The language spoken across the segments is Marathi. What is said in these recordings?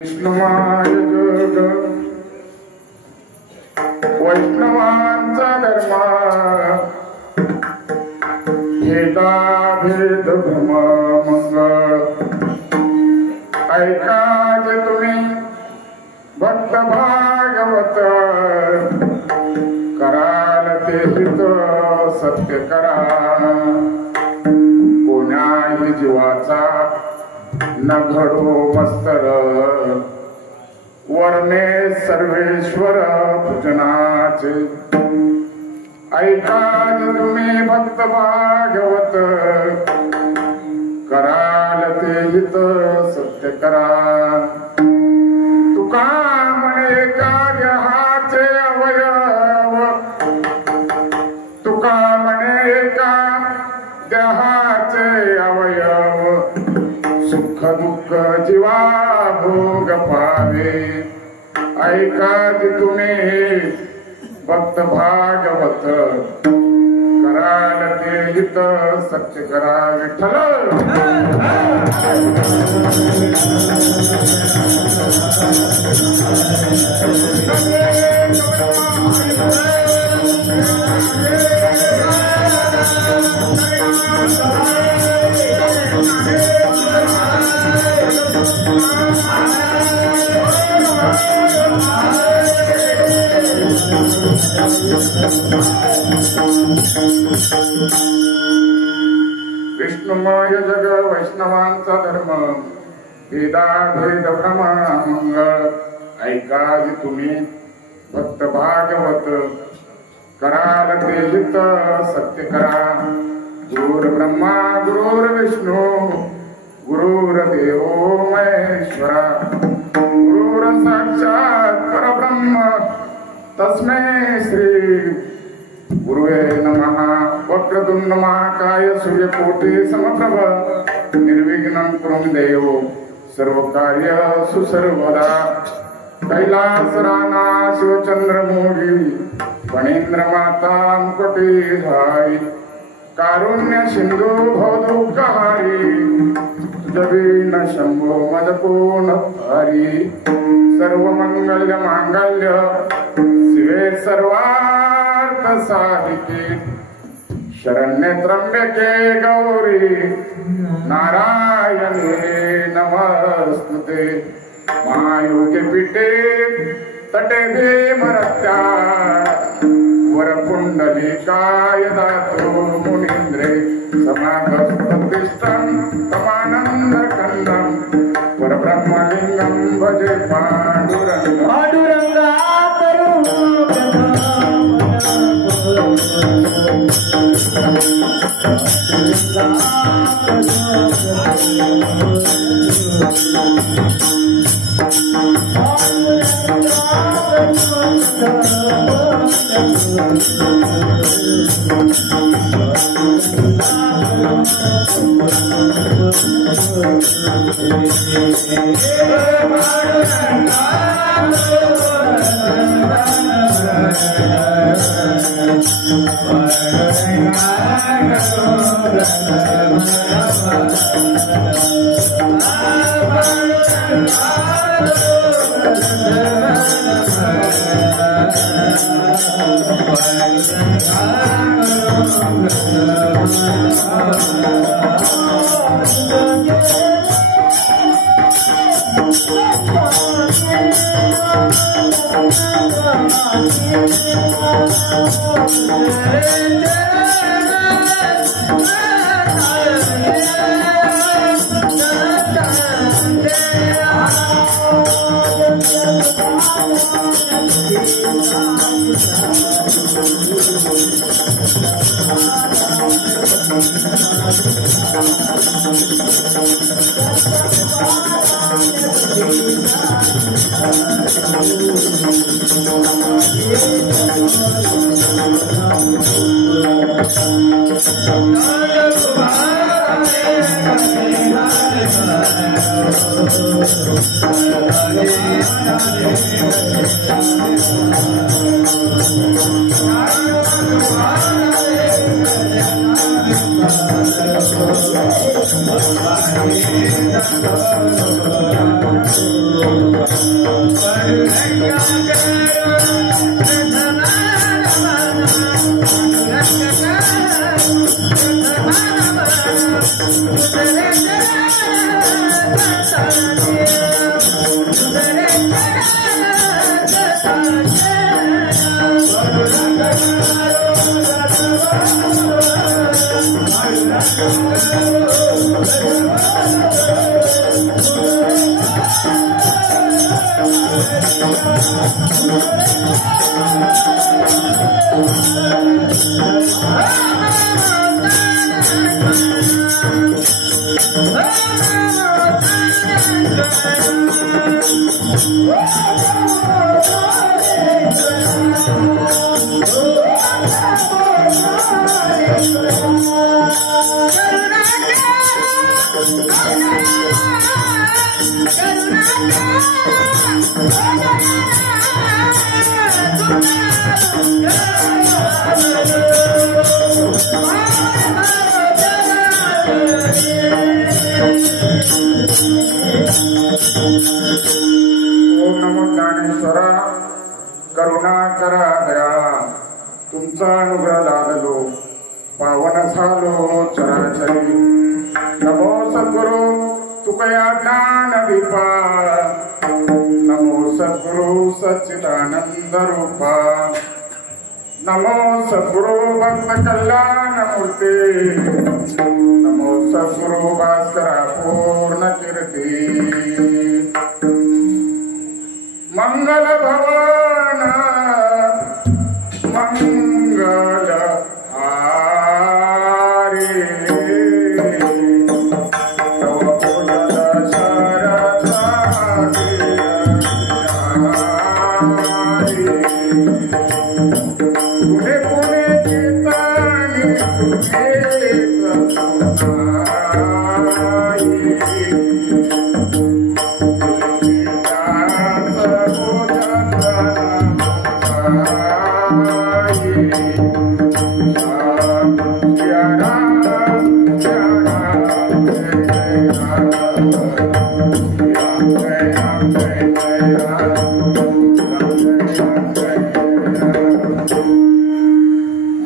विष्णुमाय जग वैष्णवांचा धर्म भेदा भेद भ्रम मंगळ ऐका जे तुम्ही भक्त भागवत कराल ते हित सत्य करा कोण्याही जीवाचा न घडो मस्तर वर्णे सर्वेश्वर पूजनाचे ऐका तुम्ही भक्त भागवत कराल ते हित सत्य करा तुका म्हणे का देहाचे अवयव तुका म्हणे का देहाचे अवयव सुख दुःख जीवा भोग पावे ऐका तुम्ही भक्त भागवत कराल ते हित सत्य करा विठ्ठल विष्णुमय जग वैष्णवांचा धर्म भेदा भेद भ्रम मंगळ ऐका तुम्ही भक्त भागवत कराल ते हित सत्य करा गुरुर ब्रह्मा गुरुर विष्णू गुरुर्देव महेश्वरा गुरुर साक्षात परब्रह्म तस्मै श्री गुरुवे नमः वक्रतुंड महाकाय सूर्यकोटि समप्रभ निर्विघ्नं कुरु देव सर्व कार्य सुसर्वदा कैलास राणा शिवचंद्रमौली फणींद्र माता मुकुटिधारी कारुण्य सिंधू भवदुःखहारी जवीन शंभो मदपूर्णधारी सर्व मंगल्य मांगल्य शिवे सर्वार्थ साधिके शरण्ये त्र्यंबके गौरी नारायणे नमस्तुते महायोगे पीठे तटे भीमरत्या वरपुंडलिकाय दातो मुनींद्रे समागस्तिष्ठं तमानन्दकन्दं परब्रह्मलिंगं भजे पांडुरंग पांडुरंगा तुमचा अनुग्रह लादलो पावन झालो चराचरी नमो सद्गुरु तुकया ज्ञान दीपा नमो सद्गुरु सच्चिदानंद रूपा नमो सद्गुरु भक्त कल्याण मूर्ती नमो सद्गुरु भास्करा पूर्ण कीर्ती मंगल भवन मंगल हारी पुणे पुणे कीर्तनी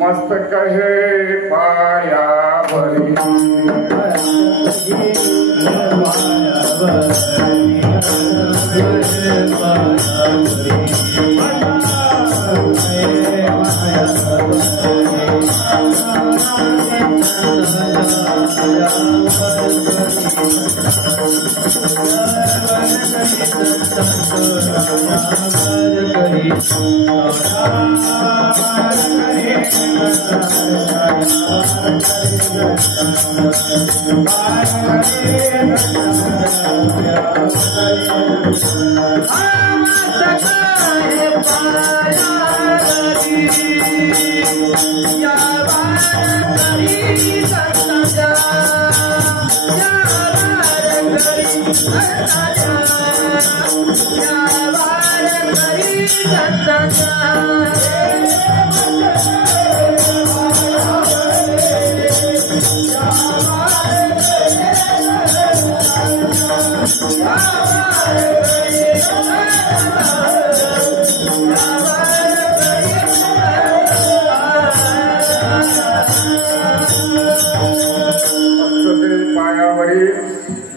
मस्त कहे पाया भरी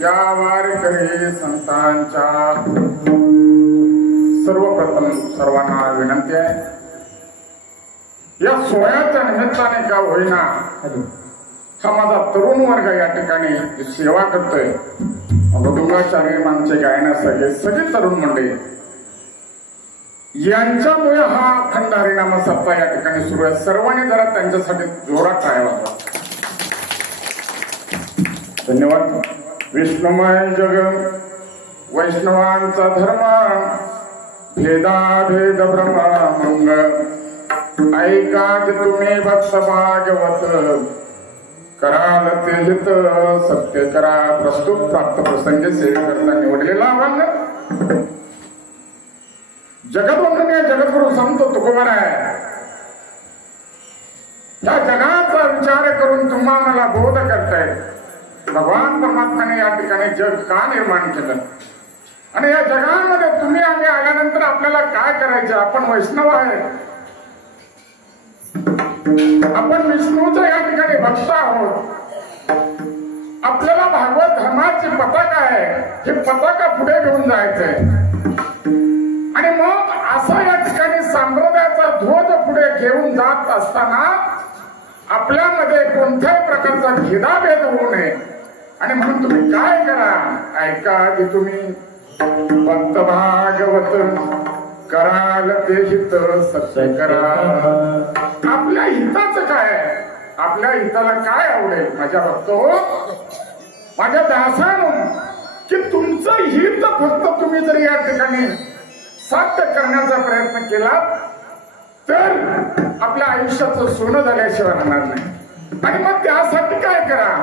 या वारकरी संतांच्या सर्वप्रथम सर्वांना विनंती आहे, या सोहळ्याच्या निमित्ताने का होईना हा माझा तरुण वर्ग या ठिकाणी सेवा करतोय. मृदुंगाचार्य आमचे गायनासाठी सगळे तरुण मंडळी यांच्यामुळे हा अखंड हरिनाम सप्ताह या ठिकाणी सुरू आहे. सर्वांनी जरा त्यांच्यासाठी जोरात टाळ्या वाजवा. धन्यवाद. विष्णुमय जग वैष्णवांचा धर्म भेदाभेद भ्रम मंग ऐकाच तुम्ही भक्त भागवत कराल ते हित सत्य करा. प्रस्तुत प्राप्त प्रसंग सेवेकरता निवडलेला आव्हान जगद्वंदनीय जगद्गुरु संत तुकोबाराय या जगाचा विचार करून तुम्हाला बोध करताय. भगवान परमात्म्याने या ठिकाणी जग का निर्माण केलं आणि या जगामध्ये तुम्ही आम्ही आल्यानंतर आपल्याला काय करायचं? आपण वैष्णव आहे, आपण विष्णूच्या या ठिकाणी भक्त आहोत. आपल्याला भागवत धर्माची पताका आहे, ही पताका पुढे घेऊन जायचंय आणि मग असं या ठिकाणी संप्रदायाचा ध्वज पुढे घेऊन जात असताना आपल्यामध्ये कोणत्याही प्रकारचा भेदाभेद होऊ नये. आणि म्हणून तुम्ही काय करा? ऐका की तुम्ही भक्त भागवत कराल ते हित सत्य करा. आपल्या हिताचं काय? आपल्या हिताला काय आवडेल? माझ्या भक्त माझ्या दासानो की तुमचं हित फक्त तुम्ही जर या ठिकाणी साध्य करण्याचा प्रयत्न केला तर आपल्या आयुष्याचं सोनं झाल्याशिवाय राहणार नाही. आणि मग त्यासाठी काय करा?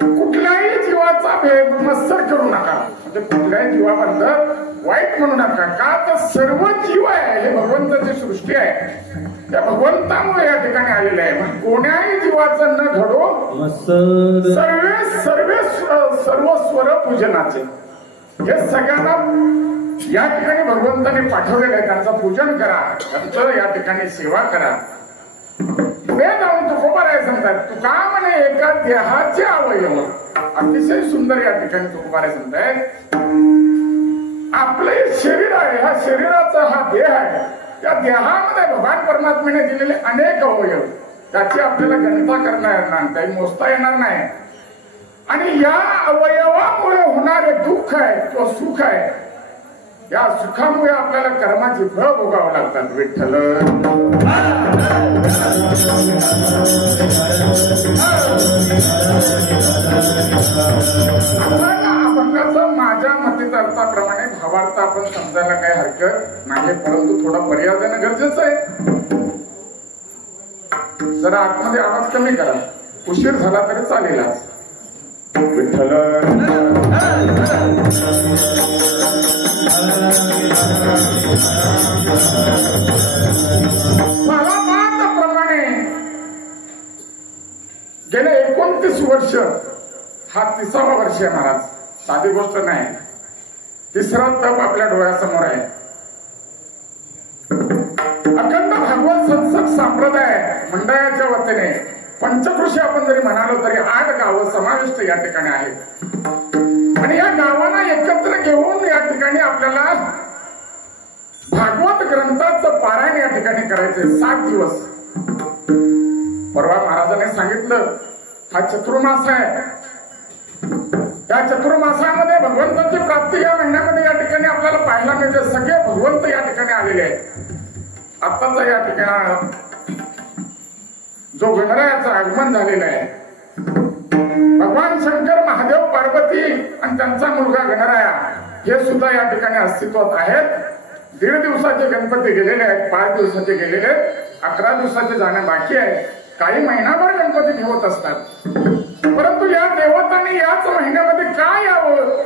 कुठल्याही जीवाचा भेद मत्सर करू नका, म्हणजे कुठल्याही जीवाबद्दल वाईट म्हणू नका. का तर सर्व जीव आहे हे भगवंताची सृष्टी आहे, त्या भगवंतामुळे या ठिकाणी आलेले आहे. कोण्याही जीवाचं न घडो सर्व स्वर पूजनाचे. हे सगळ्यांना या ठिकाणी भगवंताने पाठवलेलं आहे. त्यांचं पूजन करा, त्यांचं या ठिकाणी सेवा करा. पुढे जाऊन तुकोबाराय सांगतात, तुका म्हणे एका देहाचे अवयव. अतिशय सुंदर या ठिकाणी तुकोबाराय सांगतायत, आपले शरीर आहे, ह्या शरीराचा हा देह आहे, त्या देहामध्ये भगवान परमात्म्याने दिलेले अनेक अवयव, त्याची आपल्याला गणना करता येणार नाही, काही मोजता येणार नाही. आणि या अवयवामुळे होणारे दुःख आहे किंवा सुख आहे, या सुखामुळे आपल्याला कर्माची फळ भोगावं लागतात. विठ्ठल अभंगाचा माझ्या मतितार्थाप्रमाणे भावार्थ आपण समजायला काही हरकत नाही, परंतु थोडा पर्याय देणं गरजेचं आहे. जरा आतमध्ये आवाज कमी करा, उशीर झाला तरी चालेलच. विठ्ठल प्रमाणे गेले 29 वर्ष, हा 30वा वर्ष आहे महाराज. साधी गोष्ट नाही. तिसरा तप आपल्या डोळ्यासमोर आहे. अखंड भागवत संसद संप्रदाय मंडळाच्या वतीने पंचकृषी आपण जरी म्हणालो तरी 8 गावं समाविष्ट या ठिकाणी आहेत. आणि या गावांना एकत्र घेऊन या ठिकाणी आपल्याला भागवत ग्रंथाचं पारायण या ठिकाणी करायचे 7 दिवस. परवा महाराजांनी सांगितलं, हा चतुर्मास आहे. या चतुर्मासामध्ये भगवंताची प्राप्ती या महिन्यामध्ये या ठिकाणी आपल्याला पाहायला मिळते. सगळे भगवंत या ठिकाणी आलेले आहेत. आत्ताचा या ठिकाणी जो गणरायाचं आगमन झालेलं आहे, भगवान शंकर, महादेव, पार्वती आणि त्यांचा मुलगा गणराया हे सुद्धा या ठिकाणी अस्तित्वात आहेत. 1.5 दिवसाचे गणपती गेलेले आहेत, 5 दिवसाचे गेलेले आहेत, 11 दिवसाचे जाणं बाकी आहे. काही महिनाभर गणपती ठेवत असतात. परंतु या देवतांनी याच महिन्यामध्ये का यावं,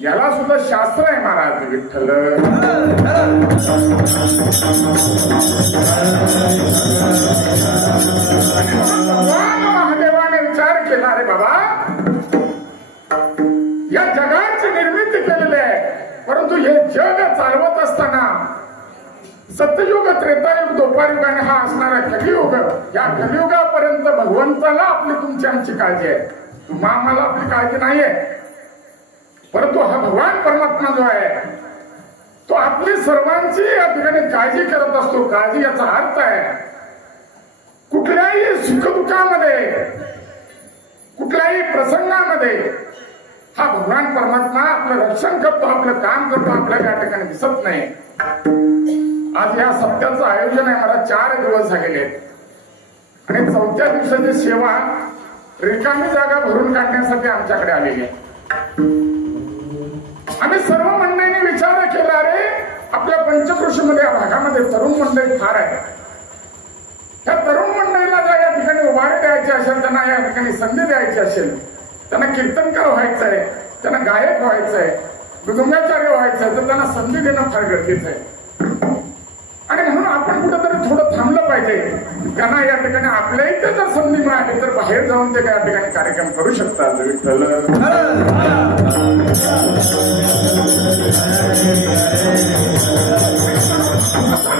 याला सुद्धा शास्त्र आहे महाराज. विठ्ठल भगवान महादेवाने विचार केला, रे बाबा, या जगाची निर्मिती केलेली आहे, परंतु हे जग चालवत असताना सत्ययुग, त्रेतायुग, द्वापारयुग आणि हा असणारा कलियुग, या कलियुगापर्यंत भगवंताला आपली तुमची आमची काळजी आहे. तुम्हा आम्हाला आपली काळजी नाहीये. परंतु हा भगवान परमात्मा जो आहे तो आपली सर्वांची या ठिकाणी काळजी करत असतो. काळजी याचा अर्थ आहे कुठल्याही सुखदुःखामध्ये, कुठल्याही प्रसंगामध्ये हा भगवान परमात्मा आपलं रक्षण करतो, आपलं काम करतो, आपल्या या ठिकाणी दिसत नाही. आज या सप्त्याचं आयोजन आहे, मला 4 दिवस झालेले आहेत आणि 4थ्या दिवसाची सेवा रिकामी जागा भरून काढण्यासाठी आमच्याकडे आलेली आहे. आम्ही सर्व मंडळींनी विचार केला, रे आपल्या पंचकृषीमध्ये या भागामध्ये तरुण मंडळी फार आहे. त्या तरुण मंडळीला जर या ठिकाणी उभारी द्यायची असेल, त्यांना या ठिकाणी संधी द्यायची असेल, त्यांना कीर्तनकार व्हायचं आहे, त्यांना गायक व्हायचं आहे, मृदुंगाचार्य व्हायचं आहे, तर त्यांना संधी देणं फार गरजेचं आहे. आणि म्हणून आपण कुठेतरी थोडं थांबलं पाहिजे. पाहिजे त्यांना या ठिकाणी आपल्या इथे जर संधी मिळाली तर बाहेर जाऊन ते या ठिकाणी कार्यक्रम करू शकतात. विठ्ठल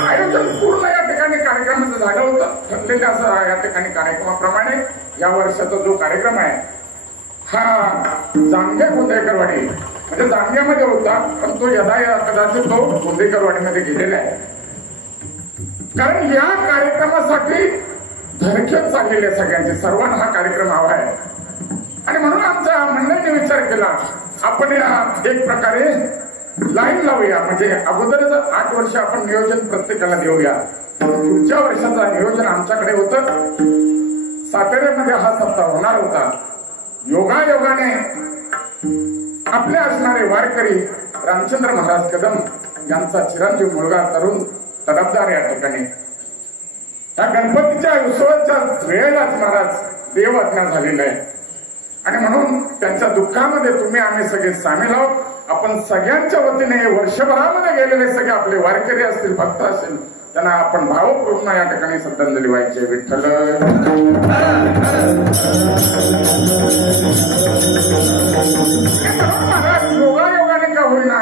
आयोजन पूर्ण या ठिकाणी कार्यक्रमाचं झालं होतं. ठरलेल्या असं या ठिकाणी कार्यक्रमाप्रमाणे या वर्षाचा जो कार्यक्रम आहे हा जांगे गोंदेकरवाडी म्हणजे जांग्यामध्ये होता, पण तो यदा कदाचित तो गोंदेकरवाडीमध्ये गेलेला आहे. कारण या कार्यक्रमासाठी धडकेच चाललेले सगळ्यांचे, सर्वांना हा कार्यक्रम हवा आहे. आणि म्हणून आमच्या मंडळीने विचार केला आपण एक प्रकारे लाईन लावूया, म्हणजे अगोदरच 8 वर्ष आपण नियोजन प्रत्येकाला देऊया. पुढच्या वर्षाचं नियोजन आमच्याकडे होतं. साताऱ्यामध्ये हा सप्ताह होणार होता. योगायोगाने आपले असणारे वारकरी रामचंद्र महाराज कदम यांचा चिरंजीव मुलगा तरुण तडफदार या ठिकाणी या गणपतीच्या उत्सवाच्या वेळेलाच महाराज देव आज्ञा झालेला आहे. आणि म्हणून त्यांच्या दुःखामध्ये तुम्ही आम्ही सगळे सामील आहोत. आपण सगळ्यांच्या वतीने वर्षभरामध्ये गेलेले सगळे आपले वारकरी असतील, भक्त असतील, त्यांना आपण भावपूर्ण या ठिकाणी श्रद्धांजली व्हायची. विठ्ठल योगायोगाने का होईना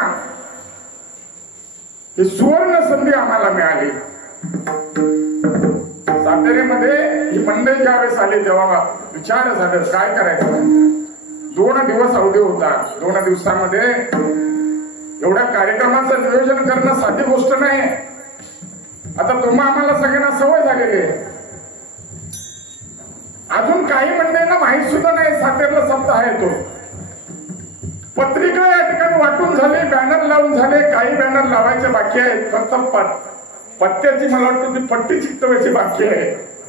ही सुवर्ण संधी आम्हाला मिळाली. साताऱ्यामध्ये ही मंडळी ज्यावेळेस आली तेव्हा विचार झालं काय करायचं. 2 दिवस अवधी होता. 2 दिवसामध्ये एवढ्या कार्यक्रमाचं नियोजन करणं साधी गोष्ट नाही. आता तुम्हा आम्हाला सगळ्यांना सवय झालेली आहे. अजून काही मंडळींना माहीत सुद्धा नाही साताऱ्याला सप्ताह आहे तो. पत्रिका या ठिकाणी वाटून झाले, बॅनर लावून झाले, काही बॅनर लावायचे बाकी आहेत. फक्त पत्त्याची मला वाटतं ती पट्टी चिकटवायची बाकी आहे.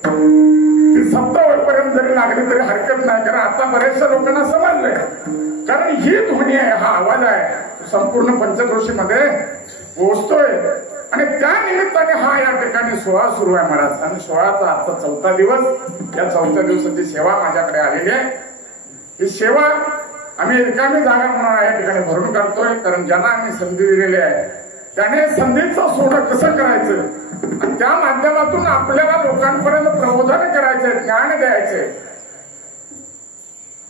ती सप्ताहपर्यंत जरी लागली तरी हरकत नाही, कारण आता बऱ्याचशा लोकांना समजलंय. कारण ही ध्वनी आहे, हा आवाज आहे संपूर्ण पंचक्रोशीमध्ये पोहोचतोय. आणि त्या निमित्ताने हा या ठिकाणी सोहळा सुरू आहे महाराज. आणि सोहळ्याचा आजचा 4था दिवस. या 4थ्या दिवसाची सेवा माझ्याकडे आलेली आहे. ही सेवा आम्ही रिकामी जागा म्हणून या ठिकाणी भरून काढतोय. कारण ज्यांना आम्ही संधी दिलेली आहे त्याने संधीचं सोनं कसं करायचं आणि त्या माध्यमातून आपल्याला लोकांपर्यंत प्रबोधन करायचंय, ज्ञान द्यायचंय.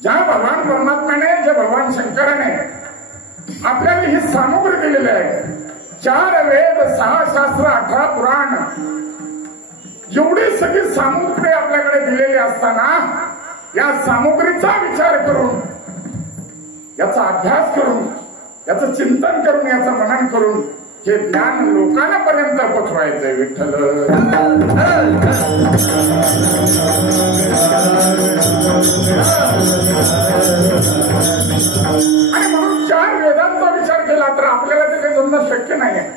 ज्या भगवान परमात्म्याने, जे भगवान शंकराने आपल्याला ही सामुग्री दिलेली आहे, 4 वेद, 6 शास्त्र, 18 पुराण, एवढी सगळी सामुग्री आपल्याकडे दिलेली असताना या सामुग्रीचा विचार करून, याचा अभ्यास करून, याचं चिंतन करून, याचं मनन करून हे ज्ञान लोकांना पर्यंत पोचवायचंय. विठ्ठल आणि म्हणून 4 वेदांचा विचार केला तर आपल्याला ते काही जमणं शक्य नाही आहे.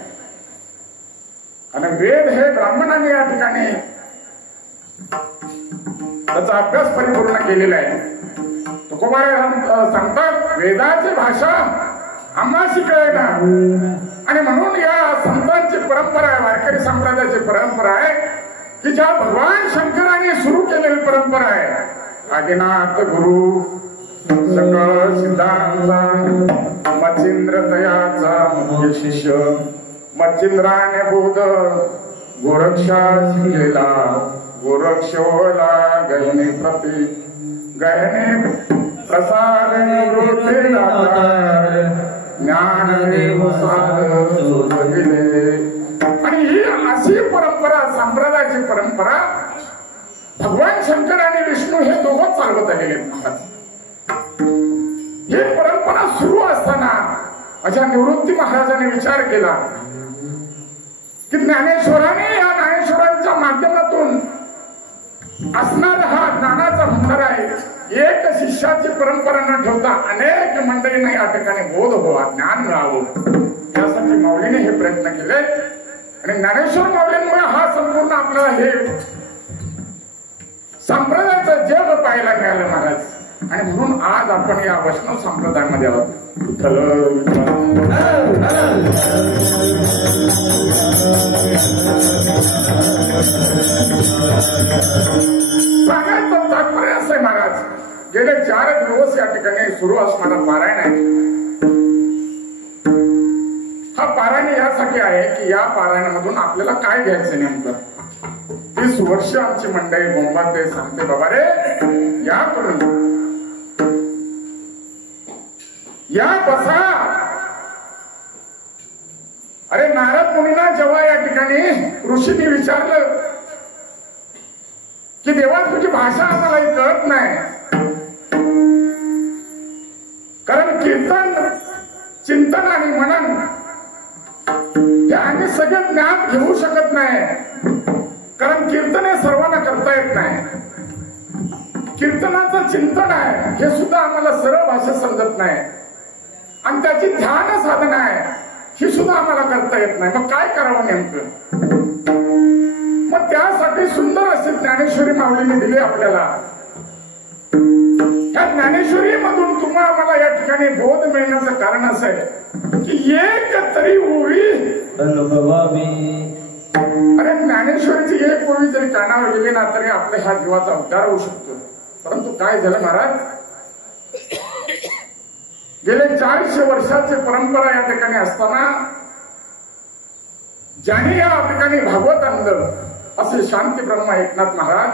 आणि वेद हे ब्राह्मणाने या ठिकाणी त्याचा अभ्यास परिपूर्ण केलेला आहे. तुकोबा सांगतात वेदाची भाषा आम्हा शिकायला. आणि म्हणून या संतांची परंपरा आहे, वारकरी संप्रदायाची परंपरा आहे की ज्या भगवान शंकराने सुरू केलेली परंपरा आहे. आदिनाथ गुरु सकळ सिद्धांचा मच्छिंद्र तयाचा मुख्य शिष्य मच्छिंद्राने बोध गोरक्षा शिकलेला गोरक्षोला गहने प्रती गहने प्रसाद ज्ञान आणि ही अशी परंपरा, संप्रदायाची परंपरा भगवान शंकर आणि विष्णू हे दोघं चालवत आलेले. ही परंपरा सुरू असताना माझ्या निवृत्ती महाराजांनी विचार केला की ज्ञानेश्वराने, या ज्ञानेश्वरांच्या माध्यमातून असणारा हा ज्ञानाचा भंडार आहे. एक शिष्याची परंपरा न ठेवता अनेक मंडळींना या ठिकाणी बोध व्हावा, ज्ञान मिळावं, यासाठी माऊलीने हे प्रयत्न केले. आणि ज्ञानेश्वर माऊलींमुळे हा संपूर्ण आपल्याला हे संप्रदायाचं जग पाहायला मिळालं महाराज. आणि म्हणून आज आपण या वैष्णव संप्रदायामध्ये आहोत. सांगायचं तात्पर्य असं आहे महाराज, गेले 4 दिवस या ठिकाणी सुरू असणारा पारायण आहे. हा पारायण यासाठी आहे की या पारायणामधून आपल्याला काय घ्यायचं नेमकं. 20 वर्ष आमची मंडळी बोंबाते सांगते बाबा रे या करून या बसा. अरे नारद मुनींना जेव्हा या ठिकाणी ऋषींनी विचारलं की देवा तुझी भाषा आम्हालाही कळत नाही, कारण कीर्तन चिंतन आणि मनन हे आम्ही सगळं ज्ञान घेऊ शकत नाही, कारण कीर्तन हे सर्वांना करता येत नाही. कीर्तनाचं चिंतन आहे हे सुद्धा आम्हाला सरळ भाषेत समजत नाही, आणि त्याची ध्यान साधना आहे ही सुद्धा आम्हाला करता येत नाही. मग काय करावं नेमकं? मग त्यासाठी सुंदर असे ज्ञानेश्वरी माऊलीने दिले आपल्याला. ह्या ज्ञानेश्वरी मधून तुम्हाला आम्हाला या ठिकाणी बोध मिळण्याचं कारण असं आहे की एक तरी ओवी अनुभवावी. अरे ज्ञानेश्वरीची एक ओवी जरी कानावर गेली ना तरी आपल्या ह्या जीवाचा उद्धार होऊ शकतो. परंतु काय झालं महाराज, गेले 400 वर्षाची परंपरा या ठिकाणी असताना ज्यांनी या ठिकाणी भागवत आणलं असे शांती ब्रह्मा एकनाथ महाराज,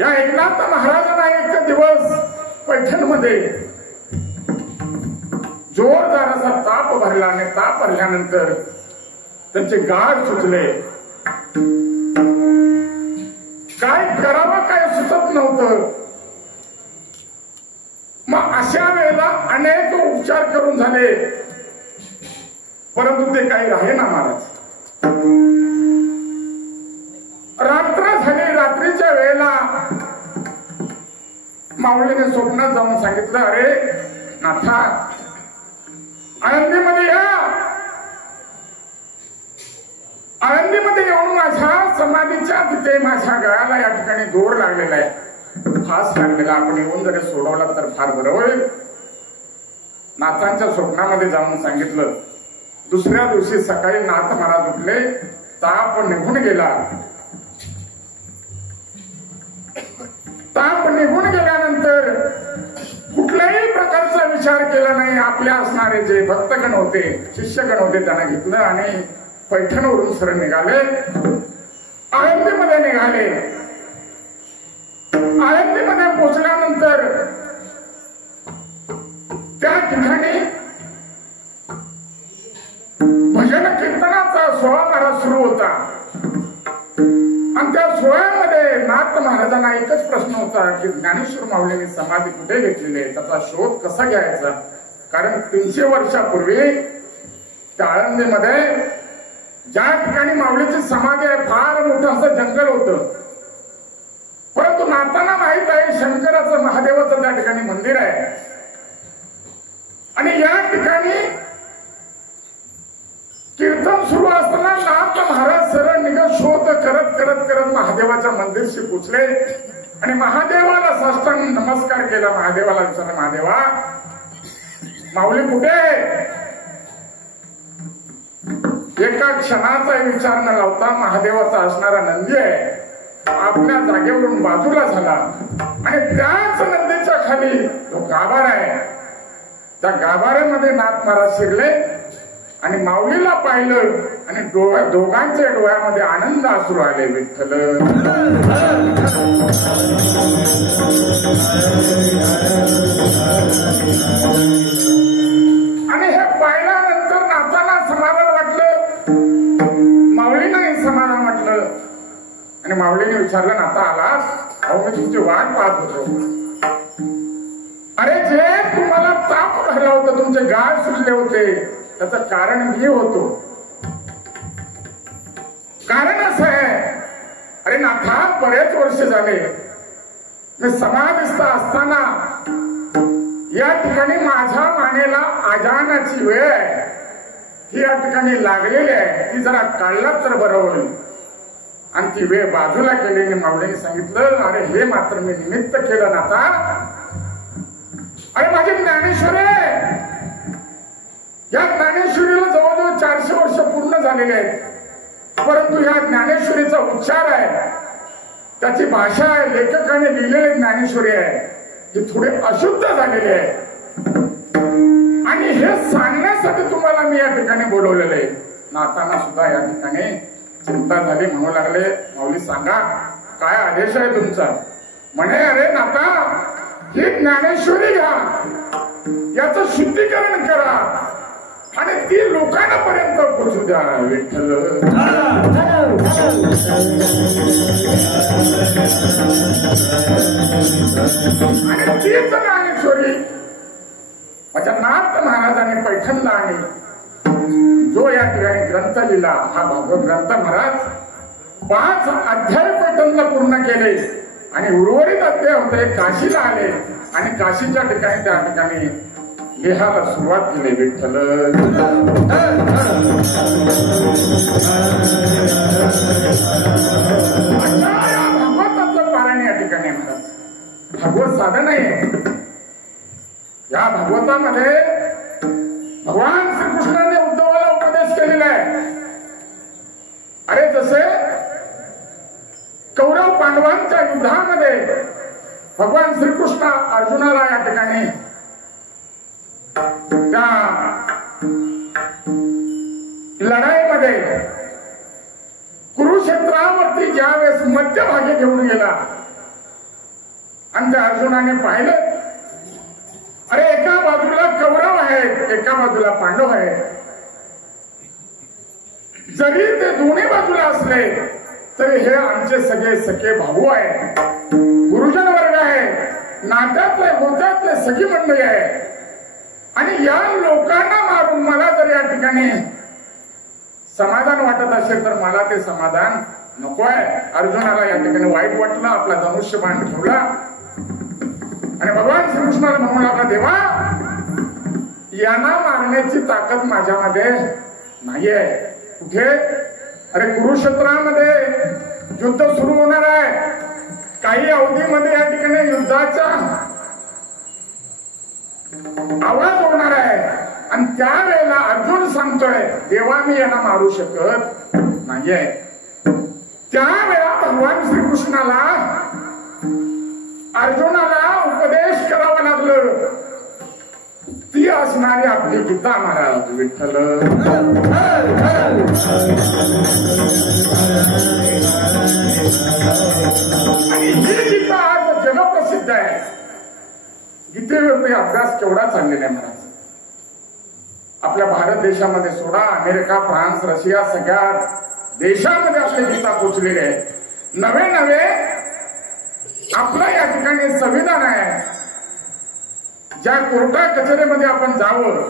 या एकनाथ महाराजांना एक दिवस पैठणमध्ये जोरदार असा ताप भरला, आणि ताप भरल्यानंतर त्यांचे गाड सुचले. काय करावं काय सुचत नव्हतं. मग अशा वेळेला अनेक उपचार करून झाले, परंतु ते काही आहे ना महाराज. रात्र झाली, रात्रीच्या वेळेला माऊलीने स्वप्नात जाऊन सांगितलं, अरे नाथा आळंदीमध्ये या, आळंदीमध्ये येऊन माझ्या समाधीच्या तिथे माझ्या गळ्याला या ठिकाणी दोर लागलेला आहे, फास लागलेला, आपण येऊन जरी सोडवला तर फार बरं होईल. नाथांच्या स्वप्नामध्ये जाऊन सांगितलं. दुसऱ्या दिवशी सकाळी नाथ महाराज उठले, ताप निघून गेला. ताप निघून गेल्यानंतर कुठल्याही प्रकारचा विचार केला नाही. आपल्या असणारे जे भक्तगण होते, शिष्यगण होते, त्यांना घेतलं आणि पैठणवरून सरळ निघाले, आळंदीमध्ये निघाले. आळंदीमध्ये पोहोचल्यानंतर त्या ठिकाणी भजन कीर्तनाचा सोहळा महाराज सुरू होता, आणि त्या सोहळ्यामध्ये नाथ महाराजांना एकच प्रश्न होता की ज्ञानेश्वर माऊलींनी समाधी कुठे घेतलेली आहे, त्याचा शोध कसा घ्यायचा. कारण 300 वर्षापूर्वी त्या आळंदीमध्ये ज्या ठिकाणी माऊलीची समाधी आहे फार मोठं असं जंगल होतं, परंतु नाथांना माहित आहे शंकराचं महादेवाचं त्या ठिकाणी मंदिर आहे, आणि या ठिकाणी कीर्तन सुरू असताना नाथ महाराज सरळ निघत शोध करत करत करत महादेवाच्या मंदिरशी पोचले, आणि महादेवाला साष्टांग नमस्कार केला. महादेवाला विचारलं, महादेवा माऊली कुठे? एका क्षणाचा विचार न लावता महादेवाचा असणारा नंदी आहे आपल्या जागेवरून बाजूला झाला, आणि त्याच नंदीच्या खाली तो गाभारा आहे. त्या गाभाऱ्यामध्ये नाथ महाराज शिरले आणि माऊलीला पाहिलं, आणि दोघांच्या डोळ्यामध्ये आनंद अश्रू आले. विठ्ठल आणि हे पाहिल्यानंतर नाथाला समाधान वाटलं, माऊलींनाही समाधान वाटलं, आणि माऊलीने विचारलं, नाथा आलास? अहो मी तुमची वाट पाहत होतो. अरे जे तुम्हाला ताप भरला होता, तुमचे गाळ सुटले होते, त्याचं कारण मी होतो. कारण असं आहे, अरे नाथा बरेच वर्ष झाले मी समाधिस्थ असताना या ठिकाणी माझ्या मानेला आजानाची वेळ आहे, ही या ठिकाणी लागलेली आहे, ती जरा काढला तर बरं होईल. आणि ती वेळ बाजूला केली. माऊलीने सांगितलं, अरे हे मात्र मी निमित्त केलं नाथा. अरे माझी ज्ञानेश्वरी, या ज्ञानेश्वरीला जवळजवळ 400 वर्ष पूर्ण झालेले आहेत, परंतु या ज्ञानेश्वरीचा उच्चार आहे, त्याची भाषा आहे, लेखकाने लिहिलेली ज्ञानेश्वरी आहे, ही थोडी अशुद्ध झालेली आहे, आणि हे सांगण्यासाठी तुम्हाला मी या ठिकाणी बोलवलेलं आहे. नाथांना सुद्धा या ठिकाणी चिंता झाली. म्हणू लागले, माऊली सांगा काय आदेश आहे तुमचा? म्हणे, अरे नाता ही ज्ञानेश्वरी घ्या, याचं शुद्धीकरण करा आणि ती लोकांना पर्यंत पोचू द्या. विठ्ठल आणि तीच ज्ञानेश्वरी माझ्या नाथ महाराजांनी पैठणला आणि जो या ठिकाणी ग्रंथ लिहिला, हा भागवत ग्रंथ महाराज 5 अध्याय पैठणला पूर्ण केले आणि उर्वरित अध्याय होते काशीला आले आणि काशीच्या ठिकाणी त्या ठिकाणी लिहायला सुरुवात केली. विठ्ठल भागवतातलं पारायण या ठिकाणी महाराज भागवत साधन आहे. या भागवतामध्ये भगवान श्रीकृष्णाने उद्धवाला उपदेश केलेला आहे. अरे जसे कौरव पांडवांच्या युद्धामध्ये भगवान श्रीकृष्ण अर्जुनाला या ठिकाणी त्या लढाईमध्ये कुरुक्षेत्रावरती ज्यावेळेस मध्यभागी घेऊन गेला आणि त्या अर्जुनाने पाहिलं, अरे एका बाजूला कौरव आहेत, एका बाजूला पांडव आहेत. जरी ते दोन्ही बाजूला असले तरी हे आमचे सगळे सखे भाऊ आहेत, गुरुजन वर्ग आहे, नात्यातले गोत्यातले सखी मंडळी आहे. आणि या लोकांना मारून मला जर या ठिकाणी समाधान वाटत असेल तर मला ते समाधान नको आहे. अर्जुनाला या ठिकाणी वाईट वाटलं, आपला धनुष्यबाण ठेवला आणि भगवान श्रीकृष्णाला म्हणू लागला, देवा यांना मारण्याची ताकद माझ्यामध्ये नाहीये. कुठे? अरे कुरुक्षेत्रामध्ये युद्ध सुरू होणार आहे. काही अवधीमध्ये या ठिकाणी युद्धाचा आवाज होणार आहे आणि त्यावेळेला अर्जुन सांगतोय, देवा मी यांना मारू शकत नाहीये. त्यावेळेला भगवान श्रीकृष्णाला अर्जुनाला उपदेश करावा लागलं. ती असणारी आपली गीता महाराज. विठ्ठल आणि ही गीता आज जगप्रसिद्ध आहे. गीतेवरती अभ्यास केवढा चाललेला आहे महाराज. आपल्या भारत देशामध्ये सोडा, अमेरिका, फ्रान्स, रशिया सगळ्या देशामध्ये आपली गीता पोचलेली आहे. नवे नवे आपलं या ठिकाणी संविधान आहे. ज्या कोर्टा कचेरीमध्ये आपण जावं,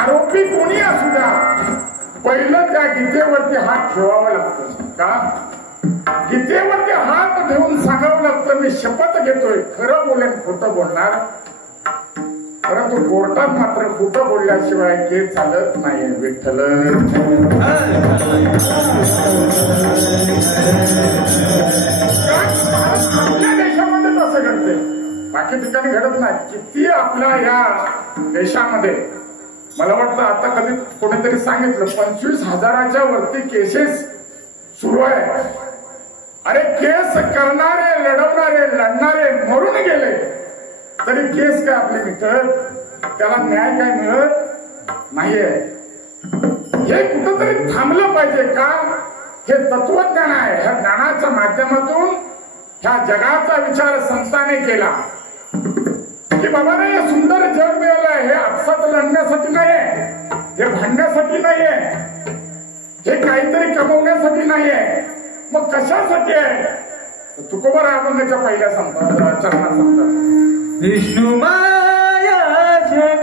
आरोपी कोणी असू द्या, पहिलं त्या गीतेवरती हात ठेवावा लागतो. का? गीतेवरती हात ठेवून सांगावं लागतं, मी शपथ घेतोय खरं बोलेन, खोटं बोलणार. परंतु कोर्टात मात्र खोटं बोलल्याशिवाय केस चालत नाही. विठ्ठल आपल्या देशामध्ये तसं घडते, बाकी ठिकाणी घडत नाही. किती आपल्या या देशामध्ये मला वाटतं आता कधी कोणीतरी सांगितलं 25,000च्या वरती केसेस सुरू आहे. अरे केस करणारे, लढवणारे, लढणारे मरून गेले तरी केस काय आपले मिळत, त्याला न्याय काय मिळत नाहीये. हे कुठंतरी थांबलं पाहिजे का? हे तत्वज्ञान आहे. ह्या ज्ञानाच्या माध्यमातून ह्या जगाचा विचार संतांनी केला की बाबा हे सुंदर जग मिळालंय, हे आपसात लढण्यासाठी नाहीये, हे भांडण्यासाठी नाहीये, हे काहीतरी कमवण्यासाठी नाहीये. मग कशासाठी आहे? तुकोबा अभंगाच्या पहिल्या चरणात सांगतात, विष्णु माया जग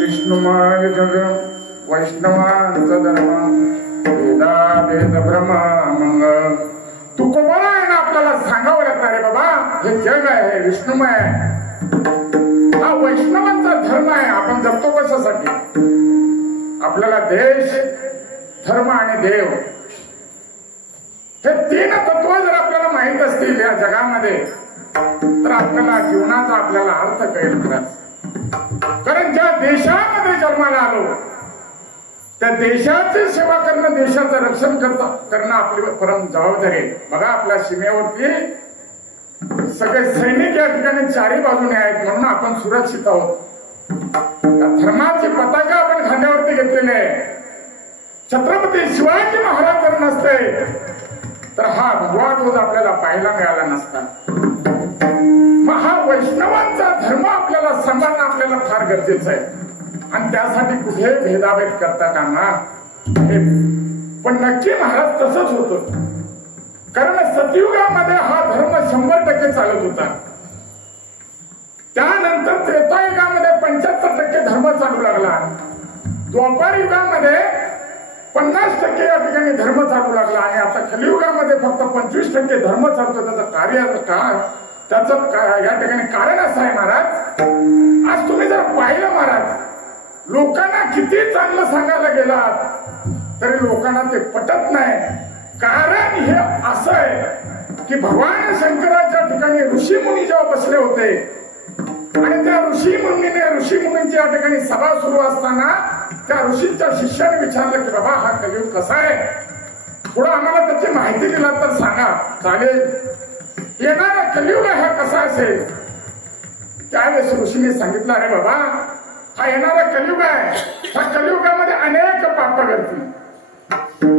विष्णुमाय जग वैष्णवांचा धर्म वेदा वेद ब्रह्म मंगळ तुकोबारायण आपल्याला सांगावं लागणार आहे बाबा. हे जग आहे विष्णुमय आहे, हा वैष्णवांचा धर्म आहे. आपण जगतो कशासाठी? आपल्याला देश धर्म आणि देव हे तीन तत्व जर आपल्याला माहित असतील या जगामध्ये तर आपल्याला जीवनाचा आपल्याला अर्थ कळेल. कारण ज्या देशामध्ये जन्माला आलो त्या देशाची सेवा करणं, देशाचं रक्षण करणं आपली परम जबाबदारी आहे. बघा आपल्या सीमेवरती सगळे सैनिक या ठिकाणी चारी बाजूने आहेत म्हणून आपण सुरक्षित आहोत. धर्माची पताका आपण खांद्यावरती घेतलेली आहे. छत्रपती शिवाजी महाराज जर नसते तर हा भगवा ध्वज आपल्याला पाहायला मिळाला नसता. हा वैष्णवांचा धर्म आपल्याला सांभाळणं आपल्याला फार गरजेचं आहे आणि त्यासाठी कुठे भेदाभेद करता कामा नये. पण नक्की महाराज तसंच होतं, कारण सतयुगामध्ये हा धर्म 100% चालत होता. त्यानंतर त्रेतायुगामध्ये 75% धर्म चालू लागला. द्वापार युगामध्ये 50% या ठिकाणी धर्म चालू लागला आणि आता कलियुगामध्ये फक्त 25% धर्म चालतो. त्याचं कार्य काय, त्याचं या ठिकाणी कारण असं आहे महाराज. आज तुम्ही जर पाहिलं महाराज, लोकांना किती चांगलं सांगायला गेलात तरी लोकांना ते पटत नाही. कारण हे असं आहे की भगवान शंकराच्या ठिकाणी ऋषीमुनी जेव्हा बसले होते आणि त्या ऋषीमुनींची या ठिकाणी सभा सुरू असताना त्या ऋषींच्या शिष्याने विचारलं की बाबा हा कलियुग कसा आहे, पुढे आम्हाला त्याची माहिती दिला तर सांगा. चालेल. येणारा कलियुग हा कसा असेल? त्यावेळेस ऋषीने सांगितलं अरे बाबा हा येणारा कलियुग आहे, ह्या कलियुगामध्ये अनेक पाप घडतील.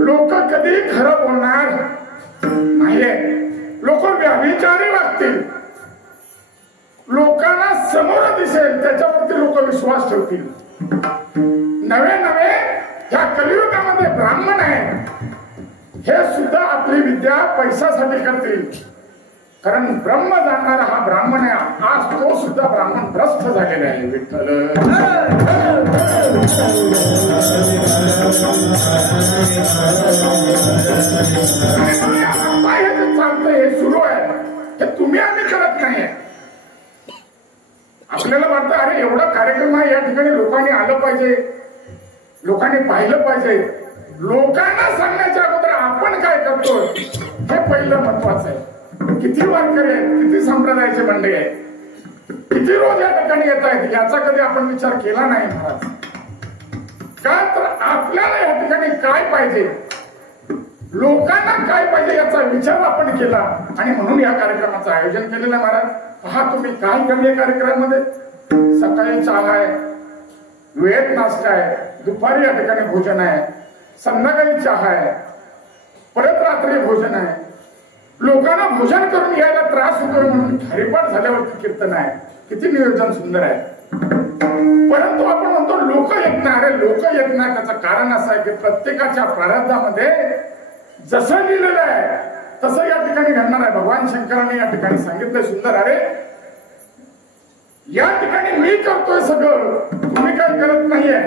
लोक कधी खरं बोलणार नाहीये, लोक व्यभिचारी वागतील, लोकांना समोर दिसेल त्याच्यावरती लोक विश्वास ठेवतील. नवे नवे ह्या कलियुगामध्ये ब्राह्मण आहे हे सुद्धा आपली विद्या पैशासाठी करतील. कारण ब्रह्म जाणणारा हा ब्राह्मण आहे, आज तो सुद्धा ब्राह्मण भ्रष्ट झालेला आहे. विठ्ठल काय हे चालतंय, हे सुरू आहे, हे तुम्ही आम्ही करत नाही. आपल्याला वाटतं अरे एवढा कार्यक्रम आहे, या ठिकाणी लोकांनी आलं पाहिजे, लोकांनी पाहिलं पाहिजे. लोकांना सांगण्याच्या अगोदर आपण काय करतो हे पहिलं महत्वाचं आहे. किती वारकरी आहेत, किती संप्रदायाचे बंडे आहेत, किती रोज या ठिकाणी येत आहेत याचा कधी आपण विचार केला नाही महाराज. का तर आपल्याला या ठिकाणी काय पाहिजे, लोकांना काय पाहिजे याचा विचार आपण केला आणि म्हणून या कार्यक्रमाचं आयोजन केलेलं आहे महाराज. पहा तुम्ही काय कमी कार्यक्रमामध्ये सकाळी चहा आहे, वेळेत नाश्ता आहे, दुपारी या ठिकाणी भोजन आहे, संध्याकाळी चहा आहे, परत रात्री भोजन आहे. लोकांना भोजन करून यायला त्रास होतो म्हणून हरिपाठ झाल्यावरती कीर्तन आहे. किती नियोजन सुंदर आहे. परंतु आपण म्हणतो लोक येत नाही. अरे लोक येत नाही त्याचं कारण असं आहे की प्रत्येकाच्या प्रारब्धामध्ये जसं लिहिलेलं आहे तसं या ठिकाणी घडणार आहे. भगवान शंकराने या ठिकाणी सांगितलं सुंदर, अरे या ठिकाणी मी करतोय सगळं, तुम्ही काय करत नाहीये.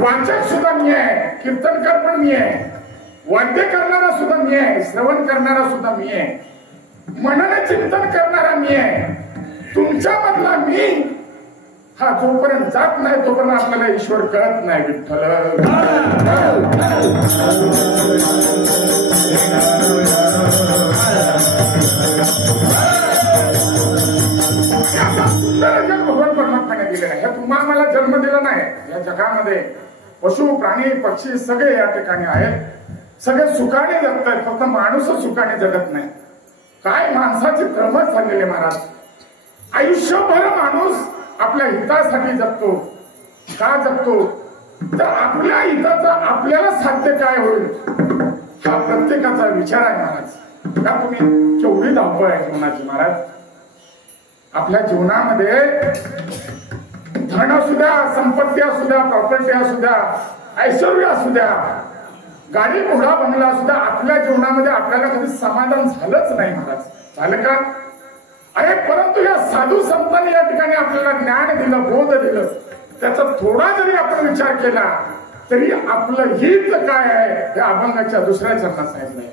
वाचक सुद्धा मी आहे, कीर्तनकार पण मी आहे, वाद्य करणारा सुद्धा मी आहे, श्रवण करणारा सुद्धा मी आहे, मनन चिंतन करणारा मी आहे. तुमच्या मधला मी हा जोपर्यंत जात नाही तोपर्यंत आपल्याला ईश्वर कळत नाही. विठ्ठल सुंदर जग भगवान परमात्म्याने दिलेलं आहे. तुम्हाला मला जन्म दिला नाही. या जगामध्ये पशु प्राणी पक्षी सगळे या ठिकाणी आहेत. सगळे सुखाने जगत आहेत. फक्त माणूसच सुखाने जगत नाही. काय माणसाची क्रमच झालेले महाराज. आयुष्यभर माणूस आपल्या हितासाठी जगतो. का जगतो तर आपल्या हिताचा आपल्याला साध्य काय होईल हा प्रत्येकाचा विचार आहे महाराज. का तुम्ही केवढी धावपळ आहे जीवनाची महाराज. आपल्या जीवनामध्ये धन असू द्या, संपत्ती असू द्या, प्रॉपर्टी असू द्या, ऐश्वर्य असू द्या, गाडी घोडा बंगला असू द्या, आपल्या जीवनामध्ये आपल्याला कधी समाधान झालंच नाही महाराज. झालं का? अरे परंतु या साधू संतांनी या ठिकाणी आपल्याला ज्ञान दिलं, बोध दिलं. त्याचा थोडा जरी आपण विचार केला तरी आपलं हित काय आहे हे अभंगाच्या दुसऱ्या चरणात सांगितलंय.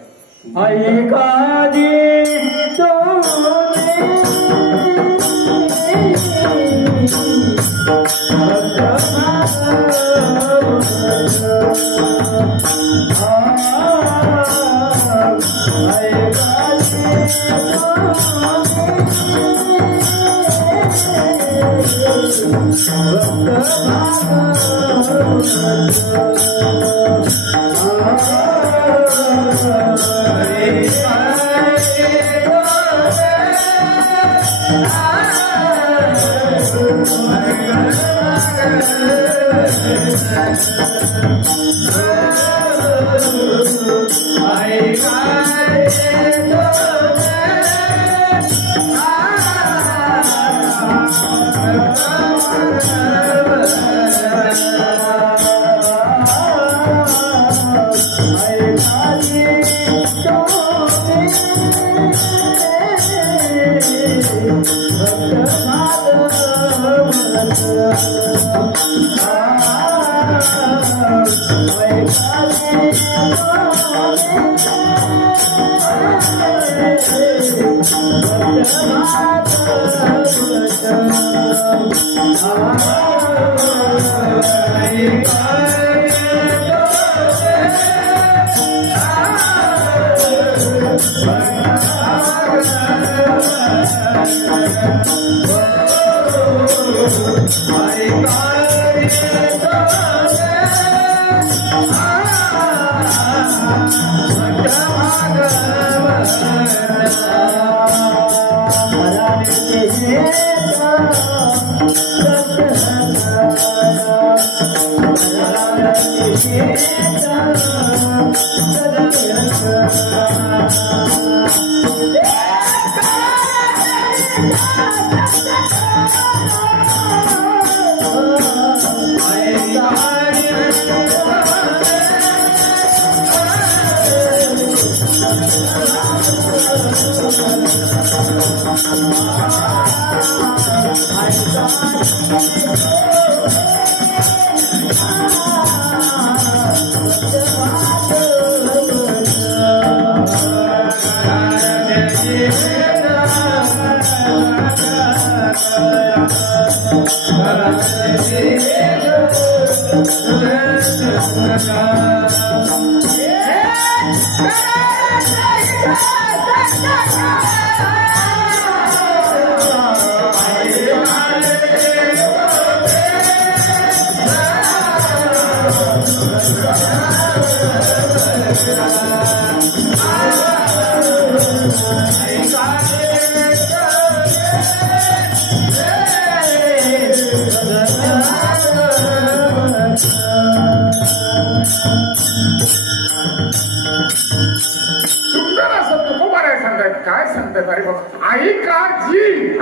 सुंदर असं तुकोबाराय सांगतायत. काय सांगतायत? अरे बाबा, ऐकाजी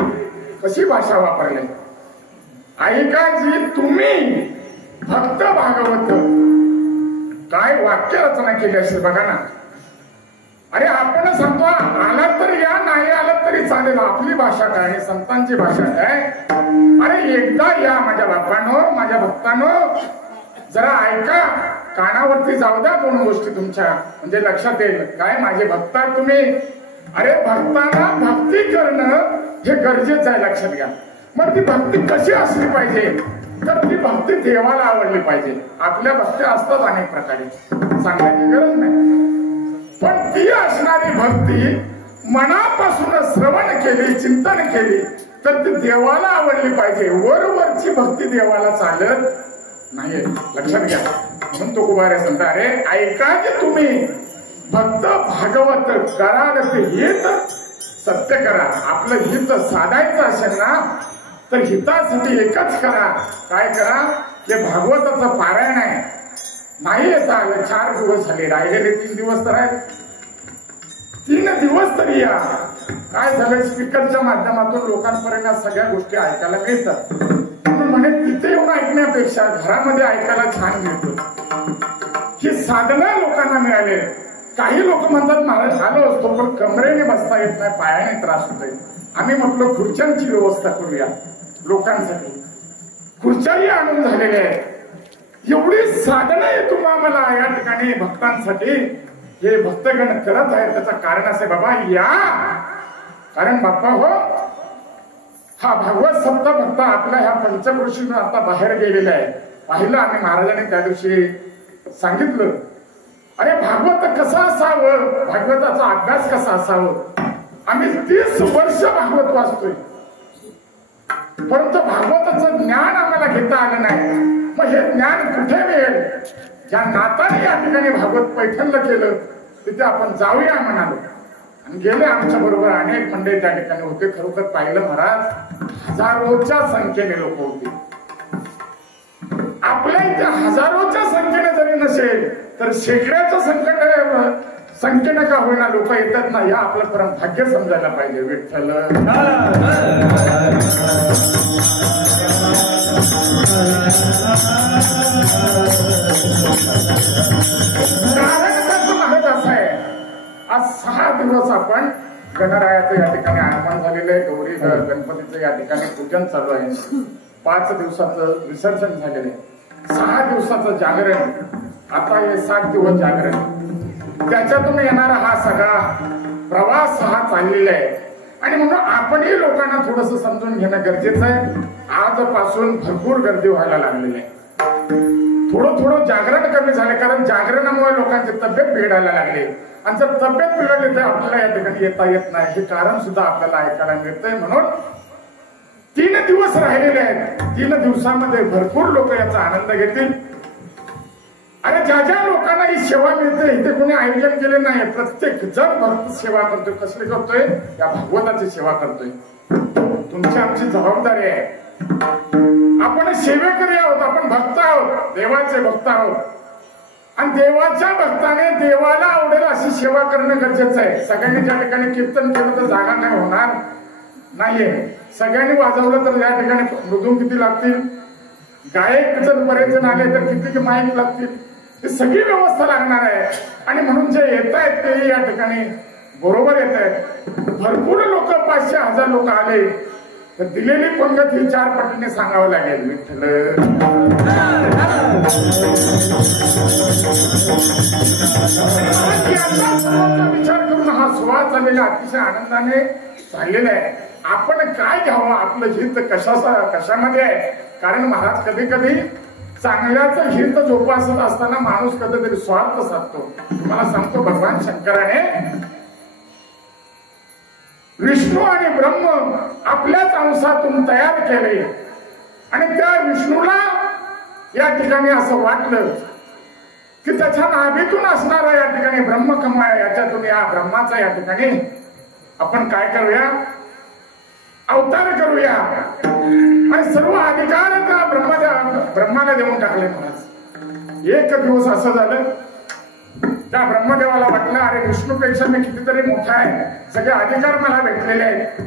कशी भाषा वापरली. ऐकाजी तुम्ही भक्त भागवत काय वाक्य रचना केली असेल बघा ना. अरे आपण सांगतो आलात तरी या, नाही आलात तरी चालेल. आपली भाषा काय, संतांची भाषा काय. अरे एकदा या माझ्या बापांनो, माझ्या भक्तांनो, जरा ऐका. कानावरती जाऊ द्या दोन गोष्टी तुमच्या, म्हणजे लक्षात येईल. काय माझे भक्त तुम्ही. अरे भक्तांना भक्ती करणं हे गरजेचं आहे, लक्षात घ्या. मग ती भक्ती कशी असली पाहिजे, तर ती भक्ती देवाला आवडली पाहिजे. आपल्या भक्ती असतात अनेक प्रकारे, सांगायची गरज नाही, पण ती असणारी भक्ती मनापासून श्रवण केली, चिंतन केली तर ती देवाला आवडली पाहिजे. वरवरची भक्ती देवाला चालत नाही, लक्षात घ्या. म्हणून तो कुबारे सांगता, अरे ऐका की तुम्ही भक्त भागवत कराल ते हित सत्य करा. आपलं हित साधायचं असेल ना तर हितासाठी एकच करा. काय करा, हे भागवताचं पारायण आहे, नाही येता आलं, 4 दिवस झाले, राहिलेले 3 दिवस तर आहेत, 3 दिवस तरी या. काय झालं, स्पीकरच्या माध्यमातून लोकांपर्यंत सगळ्या गोष्टी ऐकायला मिळतात. म्हणून म्हणे तिथे येऊन ऐकण्यापेक्षा घरामध्ये ऐकायला छान मिळतं. ही साधना लोकांना मिळाले. काही लोक म्हणतात महाराज आलो असतो पण कमरेने बसता येत नाही, पायाने त्रास होतोय. आम्ही म्हटलो खुर्च्यांची व्यवस्था करूया लोकांसाठी. खुर्च्याही आणून झालेल्या आहेत. एवढी साधना आहे तुम्हाला या ठिकाणी भक्तांसाठी. हे भक्तगण करत आहे त्याचं कारण असे, बाबा या, कारण बाप्पा हो, हा भागवत सप्ताह भक्त आपल्या ह्या पंचक्रोशीतून आता बाहेर गेलेला आहे. पाहिलं आम्ही, महाराजांनी त्या दिवशी सांगितलं, अरे भागवत कसं असावं, भागवताचा अभ्यास कसा असावं. आम्ही 30 वर्ष भागवत वाचतोय, परंतु भागवताचं ज्ञान आम्हाला घेता आलं नाही. मग हे ज्ञान कुठे मिळेल? ज्या नाताने या ठिकाणी भागवत पैठणला केलं तिथे आपण जाऊया म्हणालो आणि गेले. आमच्या बरोबर अनेक मंडळी त्या ठिकाणी होते. खरोखर पाहिलं महाराज, हजारोच्या संख्येने लोक होते. आपल्या इथे हजारोच्या संख्येने जरी नसेल तर शेकड्याच्या संख्येने का होईना लोक येतात ना, या आपलं परम भाग्य समजायला पाहिजे. विठ्ठल महाराज असं आहे, आज 6 दिवस आपण गणरायाचं या ठिकाणी आगमन झालेलं आहे. गौरी गणपतीचं या ठिकाणी पूजन चालू आहे. 5 दिवसाचं विसर्जन झालेलं आहे. 6 दिवसाचं जागरण, आता हे 7 दिवस जागरण. त्याच्यातून येणारा हा सगळा प्रवास हा चाललेला आहे. आणि म्हणून आपणही लोकांना थोडस समजून घेणं गरजेचं आहे. आजपासून भरपूर गर्दी व्हायला लागलेली आहे. थोडं जागरण कमी झाले, कारण जागरणामुळे लोकांची तब्येत बिघडायला लागली. आणि जर तब्येत बिघडली तर आपल्याला या ठिकाणी येता येत नाही. हे कारण सुद्धा आपल्याला ऐकायला मिळतंय. म्हणून 3 दिवस राहिलेले आहेत. 3 दिवसांमध्ये भरपूर लोक याचा आनंद घेतील. अरे ज्या ज्या लोकांना ही सेवा मिळते, इथे कोणी आयोजन केले नाही, प्रत्येक जण भक्त सेवा करतोय. कसली करतोय? या भागवताची सेवा करतोय. तुमची आमची जबाबदारी आहे. आपण सेवेकरी आहोत, आपण भक्त आहोत, देवाचे भक्त आहोत. आणि देवाच्या भक्ताने देवाला आवडेल अशी सेवा करणं गरजेचं आहे. सगळ्यांनी ज्या ठिकाणी कीर्तन केलं तर जागा नाही होणार नाहीये. सगळ्यांनी वाजवलं तर या ठिकाणी मृदुंग किती लागतील, गायक जर बरेच जण आले तर किती माईक लागतील, ही सगळी व्यवस्था लागणार आहे. आणि म्हणून जे येत आहेत ते या ठिकाणी बरोबर येत आहेत. भरपूर लोक, 500-1000 लोक आले तर दिलेली पंगत ही 4 पटीने सांगावं लागेल. विठ्ठल विचार करून हा सुवास झालेला अतिशय आनंदाने चाललेला आहे. आपण काय घ्यावं, आपलं हित कशामध्ये आहे. कारण महाराज कधी कधी चांगल्याचं हित जोपासत असताना माणूस कधीतरी स्वार्थ साधतो. तुम्हाला सांगतो, भगवान शंकराने विष्णू आणि ब्रह्म आपल्याच अंशातून तयार केले. आणि त्या विष्णूला या ठिकाणी असं वाटलं की त्याच्या नाभीतून असणारा या ठिकाणी ब्रह्मकमळ, याच्यातून या ब्रह्माचा या ठिकाणी आपण काय करूया, अवतार करूया. आणि सर्व अधिकार त्या ब्रह्माला देऊन टाकले. महाराज 1 दिवस असं झालं, त्या ब्रह्मदेवाला वाटलं अरे विष्णूपेक्षा मी कितीतरी मोठा आहे, सगळे अधिकार मला भेटलेले आहेत.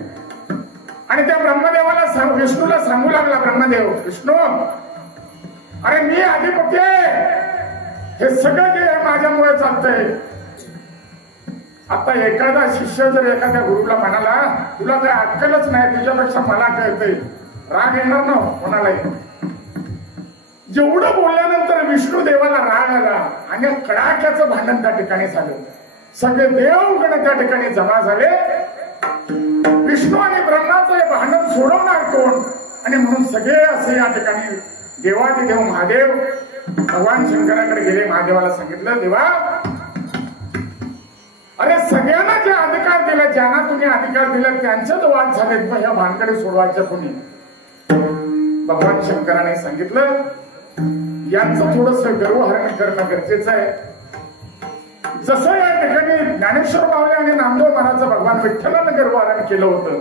आणि त्या ब्रह्मदेवाला विष्णूला सांगू लागला ब्रह्मदेव, विष्णू अरे मी अधिपती आहे, हे सगळं जे माझ्यामुळे चालतंय. आता एखादा शिष्य जर एखाद्या गुरुला म्हणाला तुला काय अक्कलच नाही, तुझ्यापेक्षा मला कळतंय, राग येणार ना कोणालाही. जेवढं बोलल्यानंतर विष्णू देवाला राग आला आणि कडाक्याचं भांडण त्या ठिकाणी झालं. सगळे देवगण त्या ठिकाणी जमा झाले. विष्णू आणि ब्रह्माचं भांडण सोडवणार कोण? आणि म्हणून सगळे असे या ठिकाणी देवादिदेव महादेव भगवान शंकराकडे गेले. महादेवाला सांगितलं, देवा अरे सगळ्यांना जे अधिकार दिले, ज्यांना तुम्ही अधिकार दिले त्यांच्याच वाद झालेत, मग ह्या भानकडे सोडवायच्या कोणी? भगवान शंकराने सांगितलं, यांचं थोडस गर्वहरण करणं गरजेचं आहे. जसं या ठिकाणी ज्ञानेश्वर माऊली आणि नामदेव महाराज भगवान विठ्ठलानं गर्वहरण केलं होतं,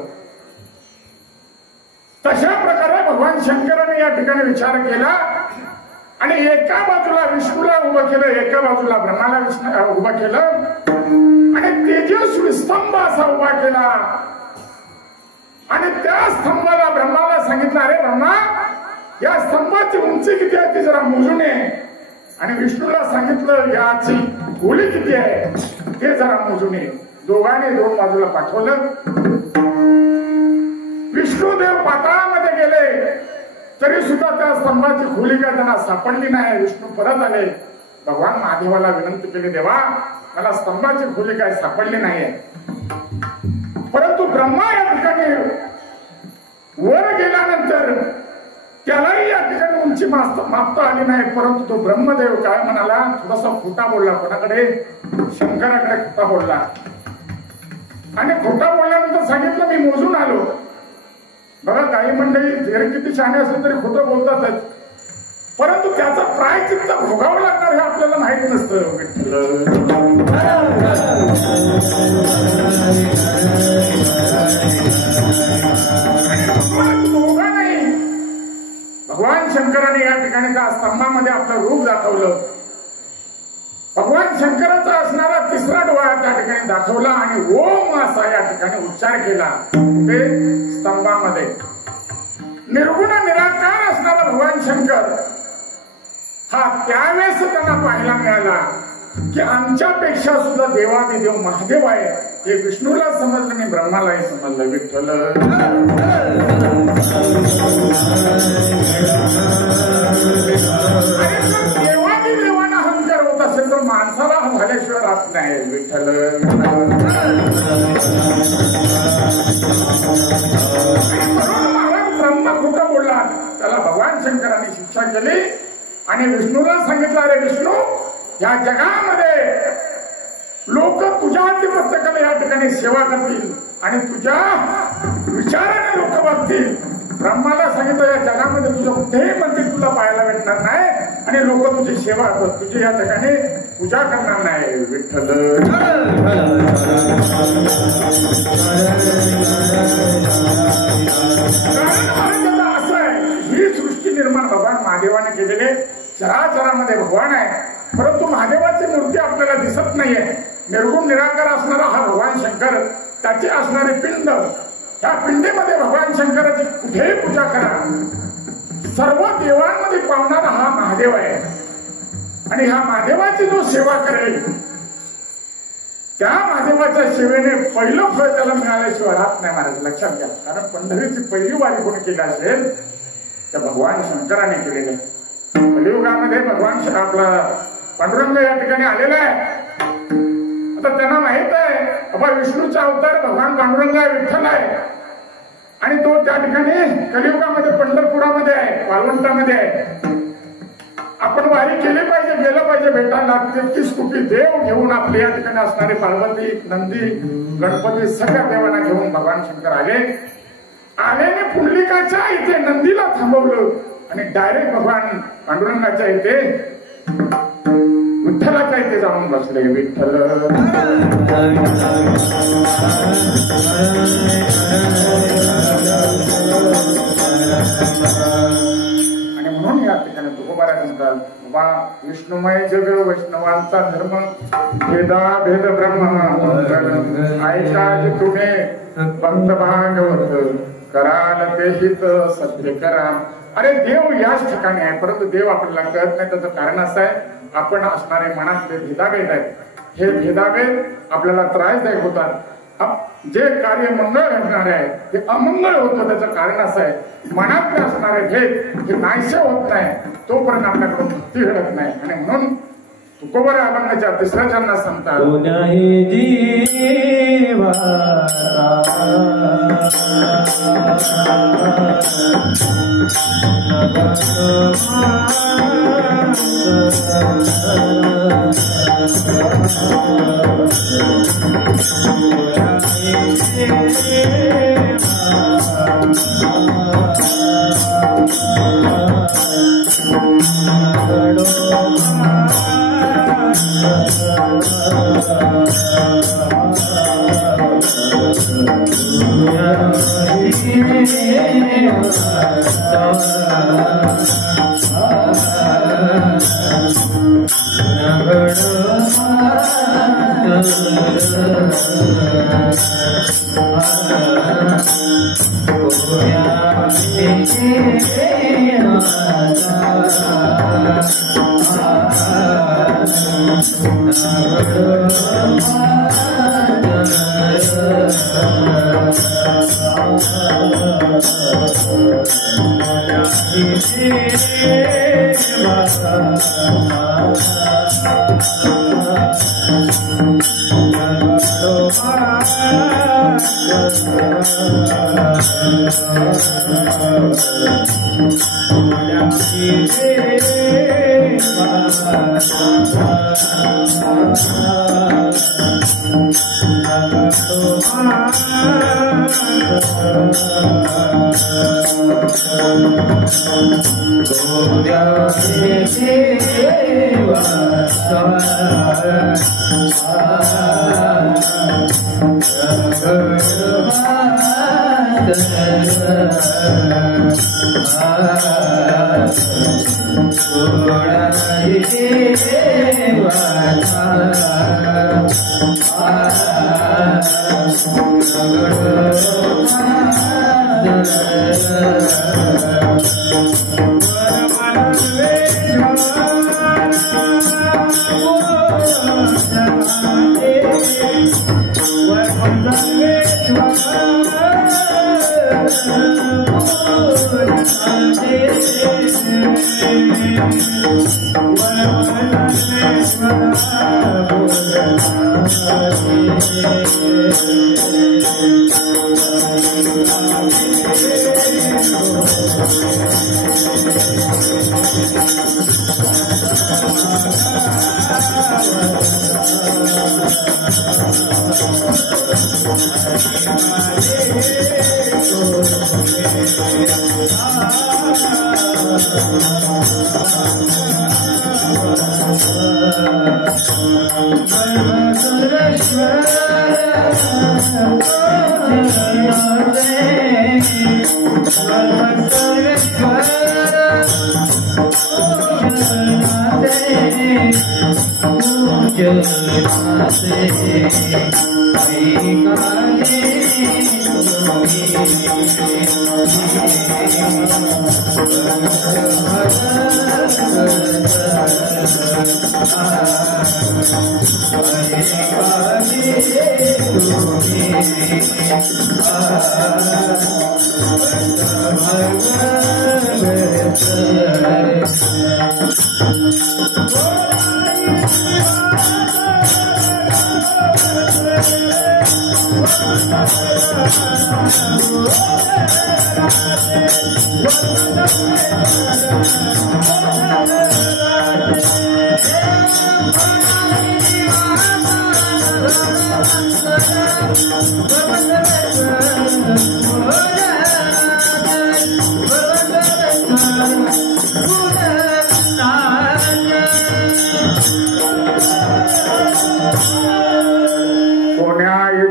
तशा प्रकारे भगवान शंकराने या ठिकाणी विचार केला आणि एका बाजूला विष्णूला उभं केलं, एका बाजूला ब्रह्माला उभं केलं आणि तेजस्वी स्तंभ असा उभा केला. आणि त्या स्तंभाला ब्रह्माला सांगितलं, अरे ब्रह्मा या स्तंभाची उंची किती आहे ती जरा मोजून ये. आणि विष्णूला सांगितलं, याची खोली किती आहे ते जरा मोजून ये. दोघांनी दोन बाजूला पाठवलं. विष्णुदेव पाताळामध्ये गेले तरी सुद्धा त्या स्तंभाची खोली काय त्यांना सापडली नाही. विष्णू परत आले, भगवान महादेवाला विनंती केली, देवा मला स्तंभाची खोली काय सापडली नाहीये. परंतु ब्रह्मा या ठिकाणी वर गेल्यानंतर त्यालाही या ठिकाणी उंची मापता आली नाही. परंतु तो ब्रह्मदेव काय म्हणाला, थोडासा खोटा बोलला. कोणाकडे? शंकराकडे खोटा बोलला. आणि खोटा बोलल्यानंतर सांगितलं, मी मोजून आलो. बघा काही मंडळी जरी किती शहाणे असेल तरी खोटं बोलतातच, परंतु त्याचा प्रायश्चित्त भोगावं लागणार हे आपल्याला माहित नसतं. दोघा नाही, भगवान शंकराने या ठिकाणी त्या स्तंभामध्ये आपलं रूप दाखवलं. भगवान शंकराचा असणारा तिसरा डोळा त्या ठिकाणी दाखवला आणि ओम असा या ठिकाणी उच्चार केला. कुठे? स्तंभामध्ये. निर्गुण निराकार असणारा भगवान शंकर हा त्यावेळेस त्यांना पाहायला मिळाला की आमच्यापेक्षा सुद्धा देवादिदेव महादेव आहे. हे विष्णूला समजलं आणि ब्रह्मालाही समजलं. विठ्ठल देवादिदेवांना अहंकार होत असेल तर माणसाला झाल्याशिवाय राहत नाही. विठ्ठल महाराज ब्रह्मा खोटं बोलला, त्याला भगवान शंकरांनी शिक्षा केली आणि विष्णूला सांगितलं, अरे विष्णू या जगामध्ये लोक तुझ्या आधिपत्याकडे या ठिकाणी सेवा करतील आणि तुझ्या विचाराने लोक बघतील. ब्रह्माला सांगितलं, या जगामध्ये तुझं कुठेही मंदिर तुला पाहायला भेटणार नाही आणि लोक तुझी सेवा तुझी या ठिकाणी पूजा करणार नाही. विठ्ठल असं आहे, ही सृष्टी निर्माण भगवान महादेवाने केलेले. चराचरामध्ये भगवान आहे, परंतु महादेवाची मूर्ती आपल्याला दिसत नाहीये. निर्गुण निराकार असणारा हा भगवान शंकर, त्याची असणारी पिंड, त्या पिंडीमध्ये भगवान शंकराची कुठेही पूजा करा, सर्व देवांमध्ये पावणारा हा महादेव आहे. आणि ह्या महादेवाची जो सेवा करेल त्या महादेवाच्या सेवेने पहिलं फळ त्याला मिळाल्याशिवाय राहत नाही. महाराज लक्षात घ्या, कारण पंढरीची पहिली वारी कोणी केली असेल तर भगवान शंकराने केलेली आहे. कलियुगामध्ये भगवान आपला पांडुरंग या ठिकाणी आलेला आहे. आता त्यांना माहित आहे बाबा विष्णूचा अवतार भगवान पांडुरंग आहे, विठ्ठल आहे आणि तो त्या ठिकाणी कलियुगामध्ये पंढरपुरामध्ये आहे, वाळवंटामध्ये आहे. आपण वारी केली पाहिजे, गेलं पाहिजे भेटायला. 33 कोटी देव घेऊन आपले या ठिकाणी असणारे पार्वती, नंदी, गणपती सगळ्या देवांना घेऊन भगवान शंकर आले. आल्याने पुंडलिकाच्या इथे नंदीला थांबवलं आणि डायरेक्ट भगवान पांडुरंगाच्या इथे विठ्ठलाच्या इथे जाऊन बसले. विठ्ठल आणि म्हणून या ठिकाणी तुकोबारा म्हणतात, बाबा विष्णुमय जग वैष्णवांचा धर्म, भेदा भेद ब्रह्म ऐका तुम्ही भक्त भागवत कराल ते हित सत्य करा. अरे देव याच ठिकाणी आहे, परंतु देव आपल्याला कळत नाही. त्याचं कारण असं आहे, आपण असणारे मनातले भेदाभेद आहेत. हे भेदाभेद आपल्याला त्रासदायक होतात. जे कार्य मंगळ घडणारे आहे ते अमंगळ होतं. त्याचं कारण असं आहे, मनातले असणारे भेद हे नाहीसे होत नाही तोपर्यंत आपल्याकडून भक्ती घडत नाही. आणि म्हणून तुकोबर अभंगाच्या तिसऱ्या चरणात सांगतात कोण्याही जीवा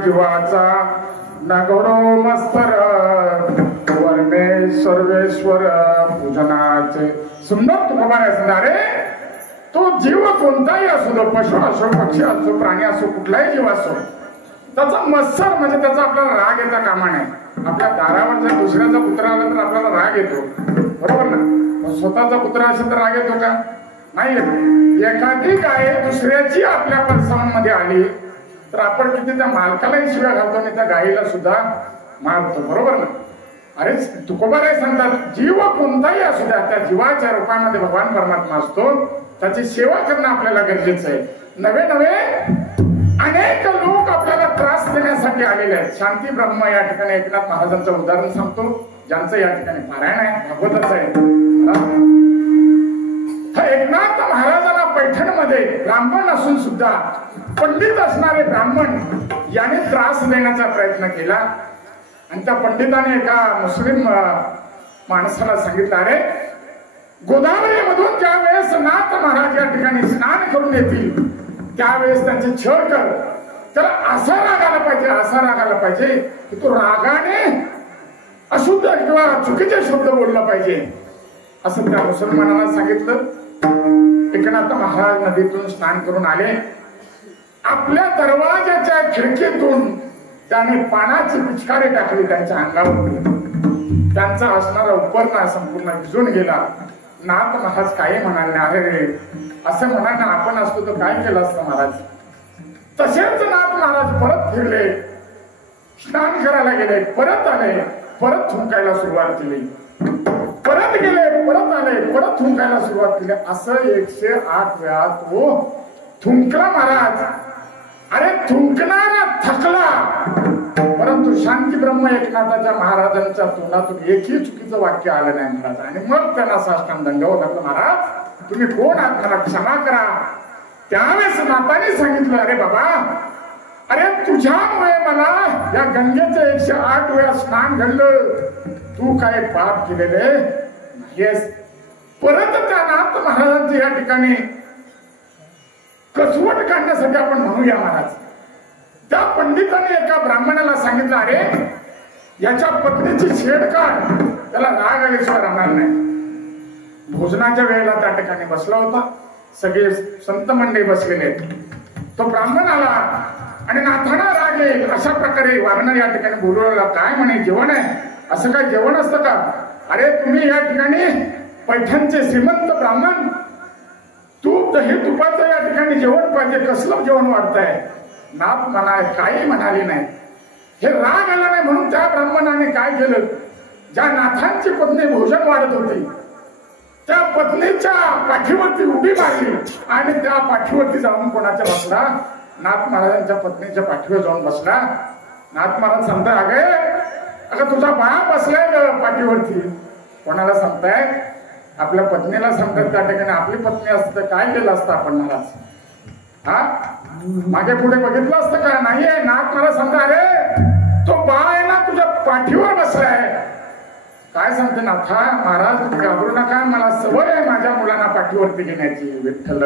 जीवाचा नगरो मस्तर वर्णे सर्वेश्वर पूजनाचे सुंदर तुकोबार असणारे तो जीव कोणताही असो तो पशु असो पक्षी असो प्राणी असो कुठलाही जीव असो त्याचा मत्सर म्हणजे त्याचा आपल्याला राग येता कामा नये आपल्या दारावर जर दुसऱ्याचा कुत्रा आला तर आपल्याला राग येतो बरोबर ना स्वतःचा कुत्रा असेल तर राग येतो का नाही येत एखादी गाय दुसऱ्याची आपल्या परसावांमध्ये आली तर आपण किती त्या मालकालाही शिव्या घालतो आणि त्या गायीला सुद्धा मारतो बरोबर ना अरे तुकोबाराय सांगतात जीव कोणताही असू द्या त्या जीवाच्या रूपामध्ये भगवान परमात्मा असतो त्याची सेवा करणं आपल्याला गरजेचं आहे. नवे नवे अनेक लोक आपल्याला त्रास देण्यासाठी आलेले आहेत. शांती ब्रह्म या ठिकाणी एकनाथ महाराजांचं उदाहरण सांगतो, ज्यांचं या ठिकाणी पारायण आहे, भागवतच आहे. एकनाथ महाराजांना पैठणमध्ये ब्राह्मण असून सुद्धा पंडित असणारे ब्राह्मण याने त्रास देण्याचा प्रयत्न केला. आणि त्या पंडिताने एका मुस्लिम माणसाला सांगितलं, अरे गोदावरीमधून ज्या वेळेस नाथ महाराज या ठिकाणी स्नान करून येतील त्यावेळेस त्यांचे छळ कर. त्याला असा राग आला पाहिजे, असा राग आला पाहिजे की तो रागाने अशुद्ध किंवा चुकीचे शब्द बोलला पाहिजे, असं त्या मुसलमानाला सांगितलं. एकनाथ महाराज नदीतून स्नान करून आले. आपल्या दरवाजाच्या खिडकीतून त्याने पाण्याची पिचकारी टाकली त्यांच्या अंगावर. त्यांचा असणारा उपरणा संपूर्ण भिजून गेला. नाथ महाराज काही म्हणाले, अरे असं म्हणाले आपण असतो तर काय केलं असतं महाराज. तसेच नाथ महाराज परत फिरले, स्नान करायला गेले, परत आले, परत थुंकायला सुरुवात केली, परत गेले, परत आले, परत थुंकायला सुरुवात केली. असं 108 वेळा तो थुंकला महाराज. अरे थुंकणारा थकला, परंतु शांती ब्रह्म एकनाथाच्या महाराजांच्या तोंडातून एकही चुकीचं वाक्य आलं नाही महाराज. आणि मग त्यांना साष्टांग दंडवत घातलं, महाराज तुम्ही कोण आहात, मला क्षमा करा. त्यावेळेस नाथाने सांगितलं, अरे बाबा, अरे तुझ्यामुळे मला या गंगेचं 108 वेळा स्नान घडलं, तू काय पाप केलेले नाहीस. परत त्या नाथ महाराजांची या ठिकाणी कसवट काढण्यासाठी आपण म्हणूया महाराज. त्या पंडिताने एका ब्राह्मणाला सांगितलं, अरे याच्या पत्नीची छेड काढ, त्याला राग आल्याशिवाय राहणार नाही. भोजनाच्या वेळेला त्या ठिकाणी बसला होता, सगळे संत मंडळी बसलेले. तो ब्राह्मण आला आणि नाथांना राग येईल अशा प्रकारे वागणं या ठिकाणी बोलवला. काय म्हणे, जेवण आहे? असं काय जेवण असतं का? अरे तुम्ही या ठिकाणी पैठणचे श्रीमंत ब्राह्मण, तूप दही तुपाचं या ठिकाणी जेवण पाहिजे, कसलं जेवण वाढतंय? नाथ म्हणाय काही म्हणाली नाही. हे राग आला नाही म्हणून त्या ब्राह्मणाने काय केलं, ज्या नाथांची पत्नी भोजन वाढत होती त्या पत्नीच्या पाठीवरती उडी मारली आणि त्या पाठीवरती जाऊन कोणाच्या बसला, नाथ महाराजांच्या पत्नीच्या पाठीवर जाऊन बसला. नाथ महाराज सांगताय, अगं तुझा बाप बसलाय ग पाठीवरती. कोणाला सांगताय? आपल्या पत्नीला सांगतात. त्या ठिकाणी आपली पत्नी असते तर काय केलं असतं आपण महाराज? हा मागे पुढे बघितलं असतं का? नाहीये. नाथ महाराज सांगता, अरे तो बाळ आहे ना तुझ्या पाठीवर बसलाय. काय सांगते नाथा? महाराज तुम्ही घाबरू नका, मला सवय आहे माझ्या मुलांना पाठीवरती घेण्याची. विठ्ठल.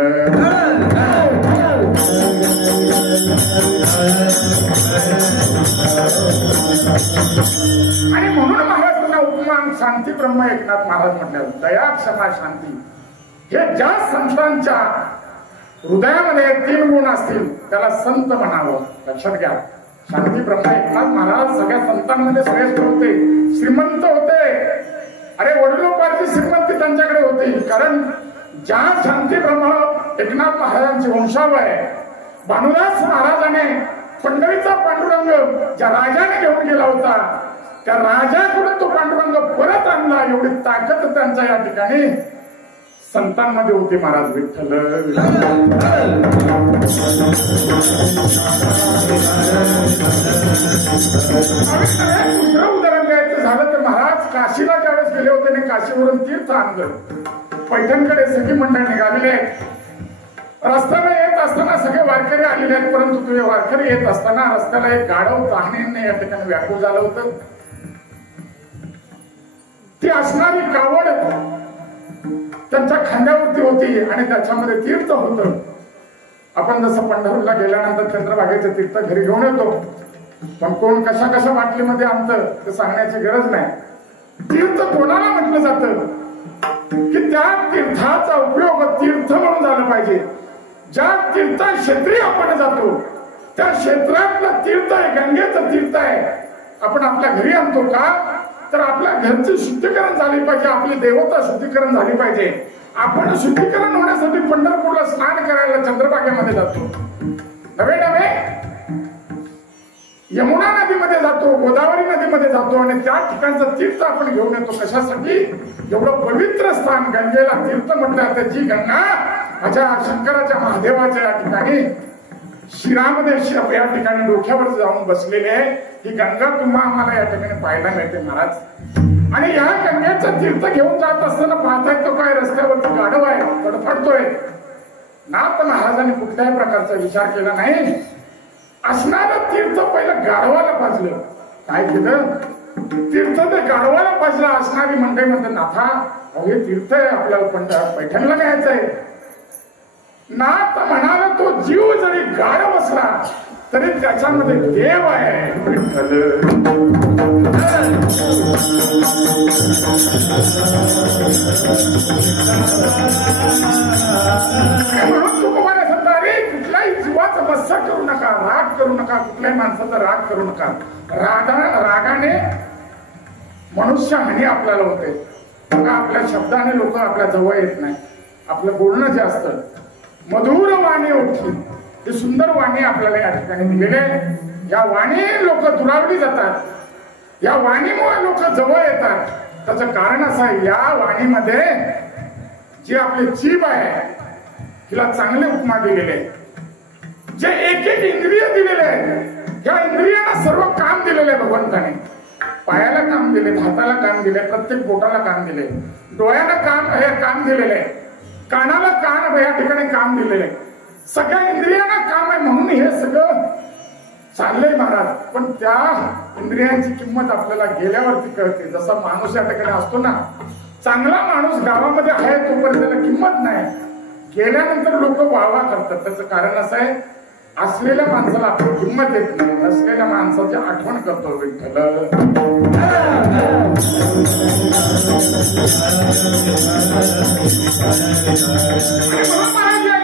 आणि म्हणून महाराज त्यांना उपमान शांती ब्रह्म एकनाथ महाराज म्हटलं, दया क्षमा शांती. हे ज्या संतांच्या हृदयामध्ये 3 गुण असतील त्याला संत म्हणावं. लक्षात घ्या, शांती ब्रह्म एकनाथ महाराज सगळ्या संतांमध्ये श्रेष्ठ होते, श्रीमंत होते. अरे वडिलोपार्जित श्रीमंती त्यांच्याकडे होती. कारण ज्या शांती ब्रह्म एकनाथ महाराजांची वंशावळ आहे, भानुदास महाराजाने पंढरीचा पांडुरंग ज्या राजाने घेऊन गेला होता त्या राजाकडून तो पांडुरंग परत आणला, एवढी ताकद त्यांच्या या ठिकाणी संतांमध्ये होते महाराज. विठ्ठल. दुसरं उदाहरण द्यायचं झालं तर महाराज काशीला ज्यावेळेस गेले होते आणि काशीवरून तीर्थ आणलं, पैठणकडे सगळी मंडळ निघालेले. रस्त्याला येत असताना सगळे वारकरी आलेले आहेत, परंतु तुझे वारकरी येत असताना रस्त्याला एक गाढव तहानेने या ठिकाणी व्याकुळ झालं होतं. ती असणारी कावड त्यांच्या खांद्यावरती होती आणि त्याच्यामध्ये तीर्थ होतं. आपण जसं पंढरपूरला गेल्यानंतर चंद्रभागेचं तीर्थ घरी घेऊन येतो, पण कोण कशा कशा बाटलीमध्ये आणतं ते सांगण्याची गरज नाही. तीर्थ कोणाला म्हटलं जातं की त्या तीर्थाचा उपयोग तीर्थ म्हणून झाला पाहिजे. ज्या तीर्थ क्षेत्री आपण जातो त्या क्षेत्रातलं तीर्थ आहे, गंगेचं तीर्थ आहे. आपण आपल्या घरी आणतो का तर आपल्या घरची शुद्धीकरण झाली पाहिजे, आपली देवता शुद्धीकरण झाली पाहिजे. आपण शुद्धीकरण होण्यासाठी पंढरपूरला स्नान करायला चंद्रभागेमध्ये जातो, नवे नवे यमुना नदीमध्ये जातो, गोदावरी नदीमध्ये जातो आणि त्या ठिकाणचं तीर्थ आपण घेऊन येतो. कशासाठी? एवढं पवित्र स्थान गंगेला तीर्थ म्हटलं तर जी गंगा अच्छा शंकराच्या महादेवाच्या या ठिकाणी शिरामध्ये या ठिकाणी डोक्यावर जाऊन बसलेले आहे. ही गंगा तुम्हा आम्हाला या ठिकाणी पाहायला मिळते महाराज. आणि या गंगेचं तीर्थ घेऊन जात असताना पाहताय तो काय रस्त्यावरती गाढव आहे तडफडतोय. नाथ महाराजांनी कुठल्याही प्रकारचा विचार केला नाही. असणारं तीर्थ पहिलं गाढवाला पाजलं. काय केलं तीर्थ ते गाढवाला पाजलं. असणारी मंडळी म्हणते नाथा हे तीर्थ आहे आपल्याला पैठणला न्यायचंय. नाथ म्हणाला तो जीव जरी गाढव असला तरी त्याच्यामध्ये देव आहे. म्हणून तुकोबाने सांगता अरे कुठल्याही जीवाचा मस्सा करू नका, राग करू नका, कुठल्याही माणसाचा राग करू नका. रागाने मनुष्यहानी आपल्याला होते. बघा आपल्या शब्दाने लोक आपल्या जवळ येत नाही. आपलं बोलणं जे असतं मधुर वाणी ओळखी हे सुंदर वाणी आपल्याला या ठिकाणी दिलेले. या वाणी लोक दुरावली जातात. या वाणीमुळे लोक जवळ येतात. त्याचं कारण असं आहे या वाणीमध्ये जे आपले जीभ आहे तिला चांगले उपमा दिलेले. जे एक एक इंद्रिय दिलेले आहे या इंद्रियांना सर्व काम दिलेले आहे भगवंताने. पायाला काम दिले, हाताला काम दिले, प्रत्येक बोटाला काम दिले, डोळ्याला काम दिलेले, कानाला कान या ठिकाणी काम दिलेले. सगळ्या इंद्रियांना काम आहे म्हणून हे सगळं चाललंय महाराज. पण त्या इंद्रियांची किंमत आपल्याला गेल्यावरती कळते. जसा माणूस या ठिकाणी असतो ना, चांगला माणूस गावामध्ये आहे तोपर्यंत त्याला किंमत नाही. गेल्यानंतर लोक वावा करतात. त्याचं कारण असं आहे असलेल्या माणसाला आपली किंमत येत नाही, नसलेल्या माणसाची आठवण करतो विठ्ठल.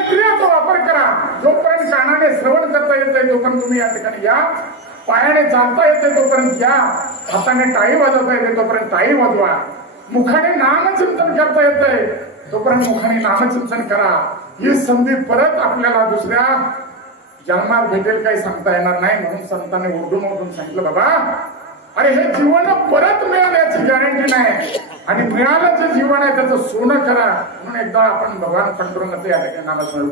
इंद्रियाचा वापर करा. जोपर्यंत कानाने श्रवण करता येतंय तोपर्यंत तुम्ही या ठिकाणी या. पायाने चालता येते तोपर्यंत या. हाताने टाळी वाजवता येते तोपर्यंत टाळी वाजवा. मुखाने नामचिंतन करता येतंय तोपर्यंत मुखाने नामचिंतन करा. ही संधी परत आपल्याला दुसऱ्या जन्मात भेटेल काही सांगता येणार नाही. म्हणून संतांनी ओरडून ओरडून सांगितलं बाबा अरे हे जीवन परत मिळाल्याची गॅरंटी नाही. आणि मिळालं जे जीवन आहे त्याचं सोनं करा. म्हणून एकदा आपण भगवान पंढरंगाचं या ठिकाणी नामस्मरण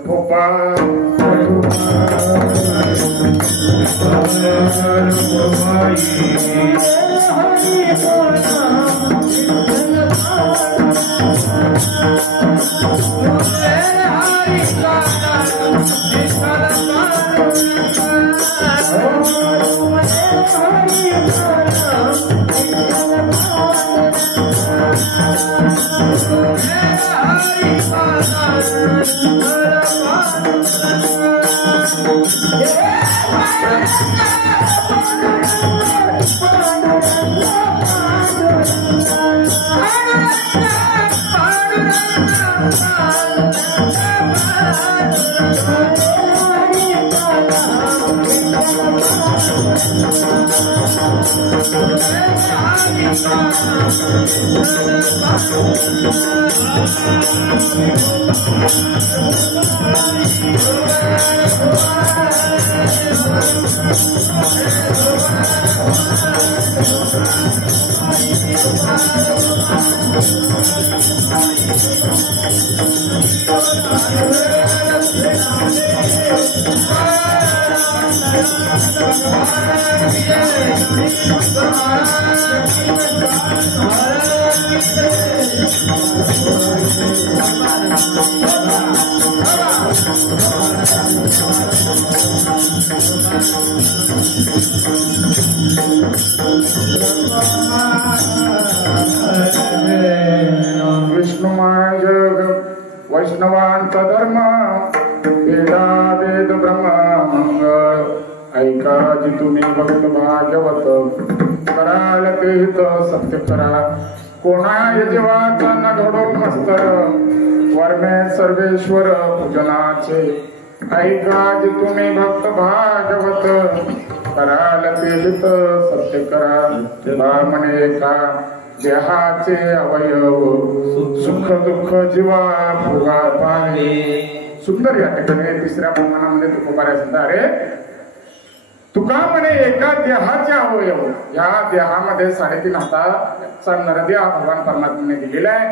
विष्णुमाय जग वैष्णवांचा धर्म वेदा वेद ब्रह्म मंगळ ऐका जी तुम्ही भक्त भागवत कराल ते हित सत्य करा कोणा यजवाचा न घडो मस्तर वर्मे सर्वेश्वर पूजनाचे ऐका जी तुम्ही भक्त भागवत कराल ते हित सत्य करा म्हणे का देहाचे अवयव सुख दुःख जीवा फुगा पाणी. सुंदर या ठिकाणी तिसऱ्या प्रमाणामध्ये तुकोबाऱ्या सुद्धा अरे तुका म्हणे एका देहाचे अवयव. या देहामध्ये 3.5 हाताचा नरदेह भगवान परमात्म्याने दिलेला आहे.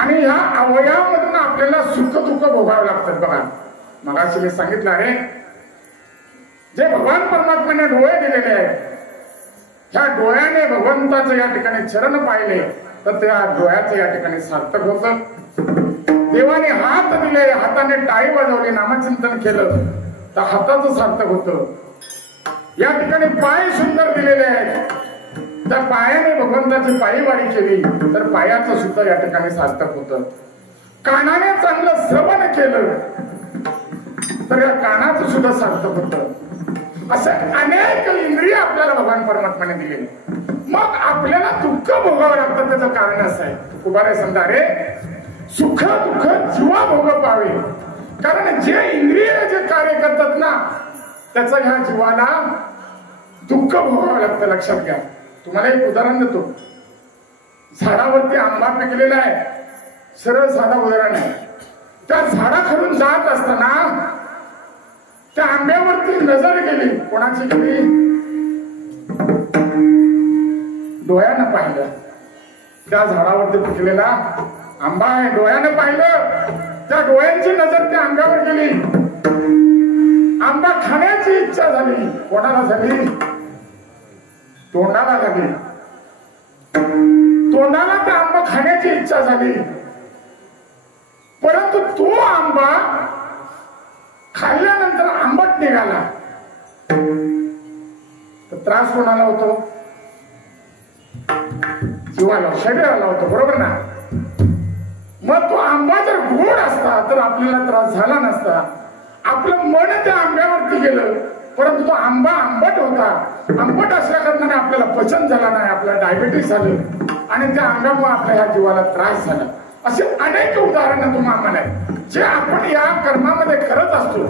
आणि या अवयवामधून आपल्याला सुख दुःख भोगावं लागतात. बघा मगाशी मी सांगितलं आहे जे भगवान परमात्म्याने डोळे दिलेले आहेत ह्या डोळ्याने भगवंताचं या ठिकाणी चरण पाहिले तर त्या डोळ्याचं या ठिकाणी सार्थक होतं. देवाने हात दिले हाताने टाळी वाजवली नामचिंतन केलं तर हाताचं सार्थक होतं. या ठिकाणी पाय सुंदर दिलेले आहेत त्या पायाने भगवंताची पायीवारी केली तर पायाचं सुद्धा या ठिकाणी सार्थक होतं. कानाने चांगलं श्रवण केलं तर या कानाचं सुद्धा सार्थक होतं. असे अनेक इंद्रिय आपल्याला भगवान परमात्म्याने दिलेले. मग आपल्याला दुःख भोगावं लागतं त्याचं कारण असं आहे. उभारे समजा रे सुख दुःख जीवा भोग पावे. कारण जे इंद्रिय जे कार्य करतात ना त्याचा ह्या जीवाला दुःख भोगावं लागतं. लक्षात घ्या. तुम्हाला एक उदाहरण देतो. झाडावरती आंबा पिकलेला आहे. सरळ साधा उदाहरण आहे. त्या झाडाखालून जात असताना त्या आंब्यावरती नजर गेली. कोणाची गेली? डोळ्यानं पाहिलं. त्या झाडावरती पिकलेला आंबा आहे. डोळ्यानं पाहिलं. त्या डोळ्यांची नजर त्या आंब्यावर गेली. आंबा खाण्याची इच्छा झाली. कोणाला झाली? तोंडाला झाली. तोंडाला त्या आंबा खाण्याची इच्छा झाली. परंतु तो आंबा खाल्ल्यानंतर आंबट निघाला तर त्रास कोणाला होतो? जीवाला शरीराला होतो. बरोबर ना? मग तो आंबा जर गोड असता तर आपल्याला त्रास झाला नसता. आपलं मन त्या आंब्यावरती गेलं परंतु तो आंबा आंबट होता. आंबट असल्या कारणाने आपल्याला पचन झाला नाही. आपल्याला डायबिटीस झालं आणि त्या आंब्यामुळे आपल्या ह्या जीवाला त्रास झाला. असे अनेक उदाहरणं तुम्हाला आहेत. जे आपण या कर्मामध्ये करत असतो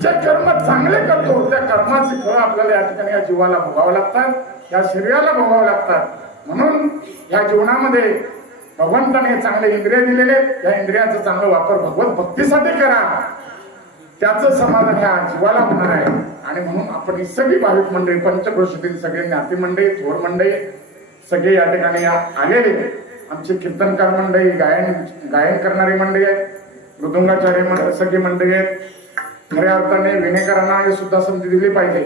जे कर्म चांगले करतो त्या कर्माची फळं आपल्याला या ठिकाणी या जीवाला भोगावं लागतात. या शरीराला भोगावं लागतात. म्हणून या जीवनामध्ये भगवंताने चांगले इंद्रिय दिलेले. या इंद्रियाचा चांगला वापर भगवत भक्तीसाठी करा. त्याचं समाधान ह्या जीवाला होणार आहे. आणि म्हणून आपण ही सगळी भाविक मंडळी पंचक्रोशीतील सगळे ज्ञाती मंडळी थोर मंडळी सगळे या ठिकाणी आलेले. आमची कीर्तनकार मंडळी गायन करणारी मंडळी आहेत. मृदुंगाचार्य सगळी मंडळी आहेत. खऱ्या अर्थाने विनेकरांना हे सुद्धा संधी दिली पाहिजे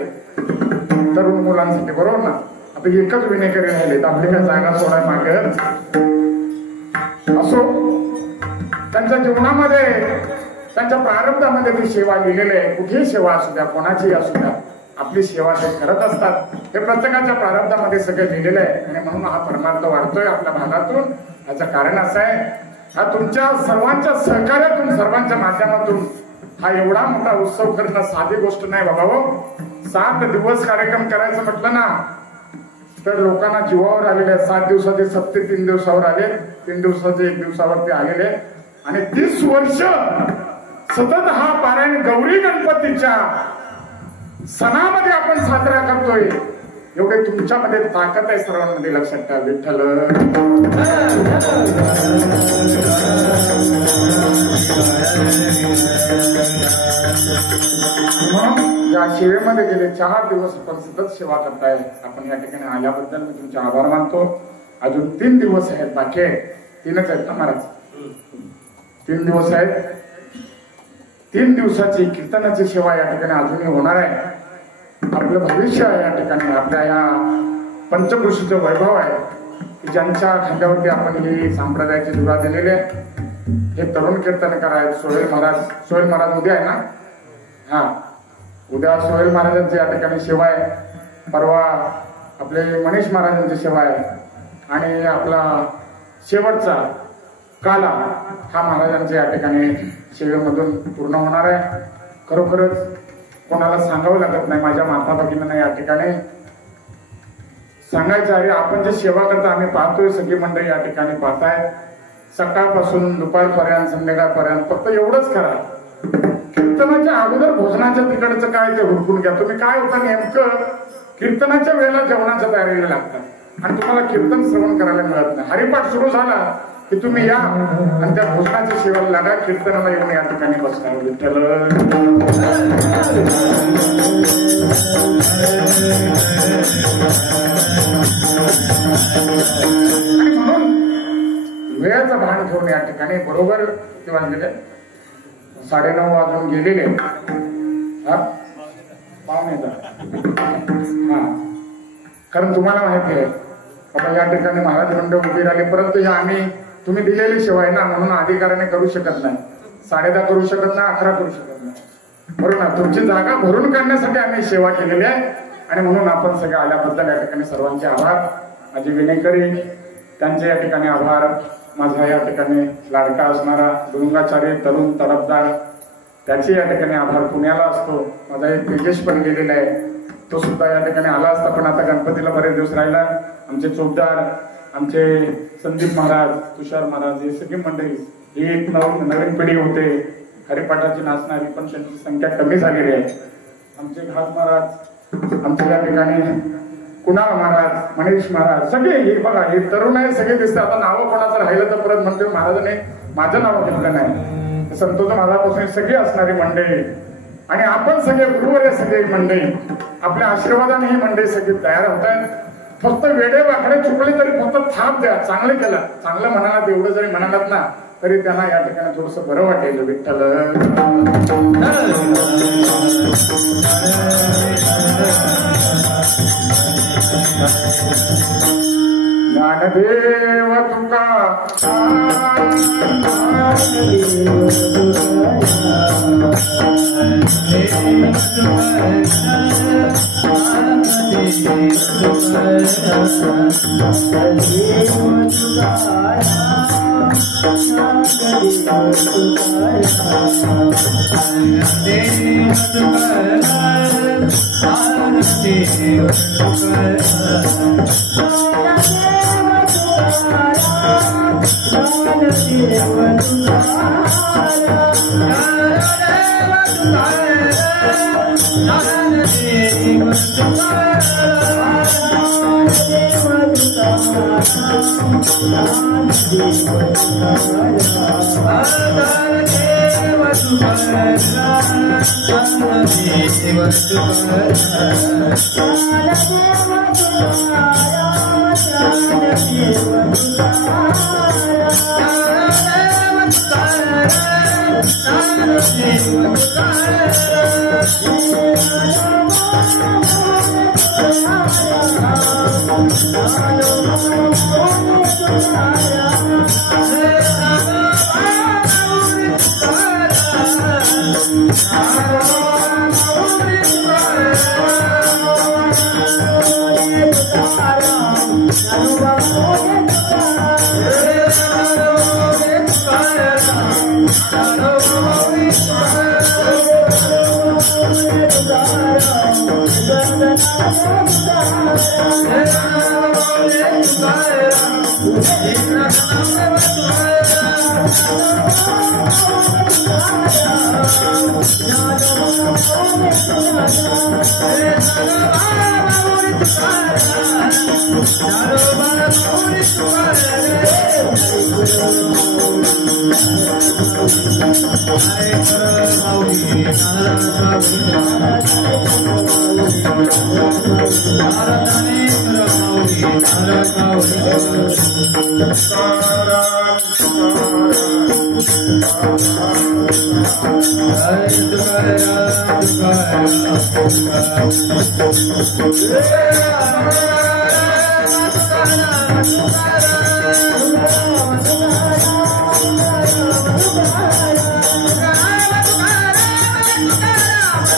तरुण मुलांसाठी. बरोबर ना? आता एकच विनेकरी राहिले तर आपली काय जागा सोडाय मागे असो. त्यांच्या जीवनामध्ये त्यांच्या प्रारब्धामध्ये ती सेवा लिहिलेली आहे. कुठेही सेवा असू द्या कोणाचीही असू द्या आपली सेवा ते करत असतात. हे प्रत्येकाच्या प्रारब्धामध्ये सगळं लिहिलेलं आहे. आणि म्हणून हा परमार्थ वाढतोय आपल्या भागातून. याचं कारण असं आहे हा तुमच्या सर्वांच्या सहकार्यातून सर्वांच्या माध्यमातून हा एवढा मोठा उत्सव करणं साधी गोष्ट नाही बाबा. 7 दिवस कार्यक्रम करायचं म्हटलं ना तर लोकांना जीवावर आलेले. 7 दिवसाचे 3 दिवसावर आले. 3 दिवसाचे 1 दिवसावरती आलेले. आणि 30 वर्ष सतत हा पारायण गौरी गणपतीच्या सणामध्ये आपण साजरा करतोय. एवढे तुमच्यामध्ये ताकद आहे सर्वांमध्ये. लक्षात ठेवा. विठ्ठल म्हणून या सेवेमध्ये गेले 4 दिवस आपण सतत सेवा करताय. आपण या ठिकाणी आल्याबद्दल मी तुमचे आभार मानतो. अजून 3 दिवस आहेत बाकी आहेत. 3च आहेत ना महाराज? 3 दिवस आहेत. 3 दिवसाची कीर्तनाची सेवा या ठिकाणी अजूनही होणार आहे. आपलं भविष्य आहे या ठिकाणी. आपल्या या पंचक्रोशीचं वैभव आहे की ज्यांच्या खांद्यावरती आपण ही संप्रदायाची दुरा दिलेली आहे. हे तरुण कीर्तनकार आहेत. सोहेल महाराज उद्या आहे ना? हा उद्या सोहेल महाराजांची या ठिकाणी सेवा आहे. परवा आपले मनीष महाराजांची सेवा आहे. आणि आपला शेवटचा काला हा महाराजांच्या या ठिकाणी सेवेमधून पूर्ण होणार आहे. खरोखरच कोणाला सांगावं लागत नाही. माझ्या माता भगिनींना या ठिकाणी सांगायचं आहे. आपण जे सेवा करता आम्ही पाहतोय सगळी मंडळी या ठिकाणी पाहताय. सकाळपासून दुपारपर्यंत संध्याकाळपर्यंत फक्त एवढंच करा. कीर्तनाच्या अगोदर भोजनाच्या तिकडचं काय ते हुडकून घ्या. तुम्ही काय होता नेमकं कीर्तनाच्या वेळेला जेवणाच्या तयारीला लागतात आणि तुम्हाला कीर्तन श्रवण करायला मिळत नाही. हरिपाठ सुरू झाला की तुम्ही या आणि त्या भोजनाच्या सेवेला लागा. कीर्तनाला येऊन या ठिकाणी बसणार. विठ्ठल आणि म्हणून वेळेचं भान ठेवून या ठिकाणी बरोबर किती वाजलेले 9:30 वाजून गेलेले पाहुणे हा कारण तुम्हाला माहिती आहे बाबा या ठिकाणी महाराज मंडळ उभी राहिले परंतु या आम्ही तुम्ही दिलेली सेवा आहे ना म्हणून अधिकाराने करू शकत नाही 10:30 करू शकत नाही 11 करू शकत नाही बरोबर ना तुमची जागा भरून काढण्यासाठी आम्ही सेवा केलेली आहे आणि म्हणून आपण सगळे आल्याबद्दल या ठिकाणी सर्वांचे आभार माझे विनयकरी त्यांचे या ठिकाणी आभार माझा या ठिकाणी लाडका असणारा दुरुंगाचार्य तरुण तडफदार त्याचे या ठिकाणी आभार पुण्याला असतो माझा एक तेजेश पण गेलेला आहे तो सुद्धा या ठिकाणी आला असता पण आता गणपतीला बरेच दिवस राहिला आमचे चोपदार आमचे संदीप महाराज तुषार महाराज हे सगळी मंडळी ही एक नवीन पिढी होते हरिपाठाची नाचणारी पण त्यांची संख्या कमी झालेली आहे आमचे घाट महाराज आमच्या या ठिकाणी कुणाल महाराज मनीष महाराज सगळे हे बघा हे तरुण आहे सगळे दिसते आता नावं कोणाचं राहिलं तर परत म्हणतो महाराजांनी माझं नाव घेतलं नाही संतोष महाराजापासून सगळी असणारी मंडळी आणि आपण सगळे गुरुवर सगळे मंडळी आपल्या आशीर्वादाने ही मंडळी सगळी तयार होत आहेत फक्त वेडे वाकडे चुकले तरी फक्त थाप द्या चांगले केलं चांगलं म्हणालात एवढं जरी म्हणालात ना तरी त्यांना या ठिकाणी थोडस बरं वाटेल विठ्ठल ज्ञानदेव तुका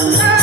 Thank you.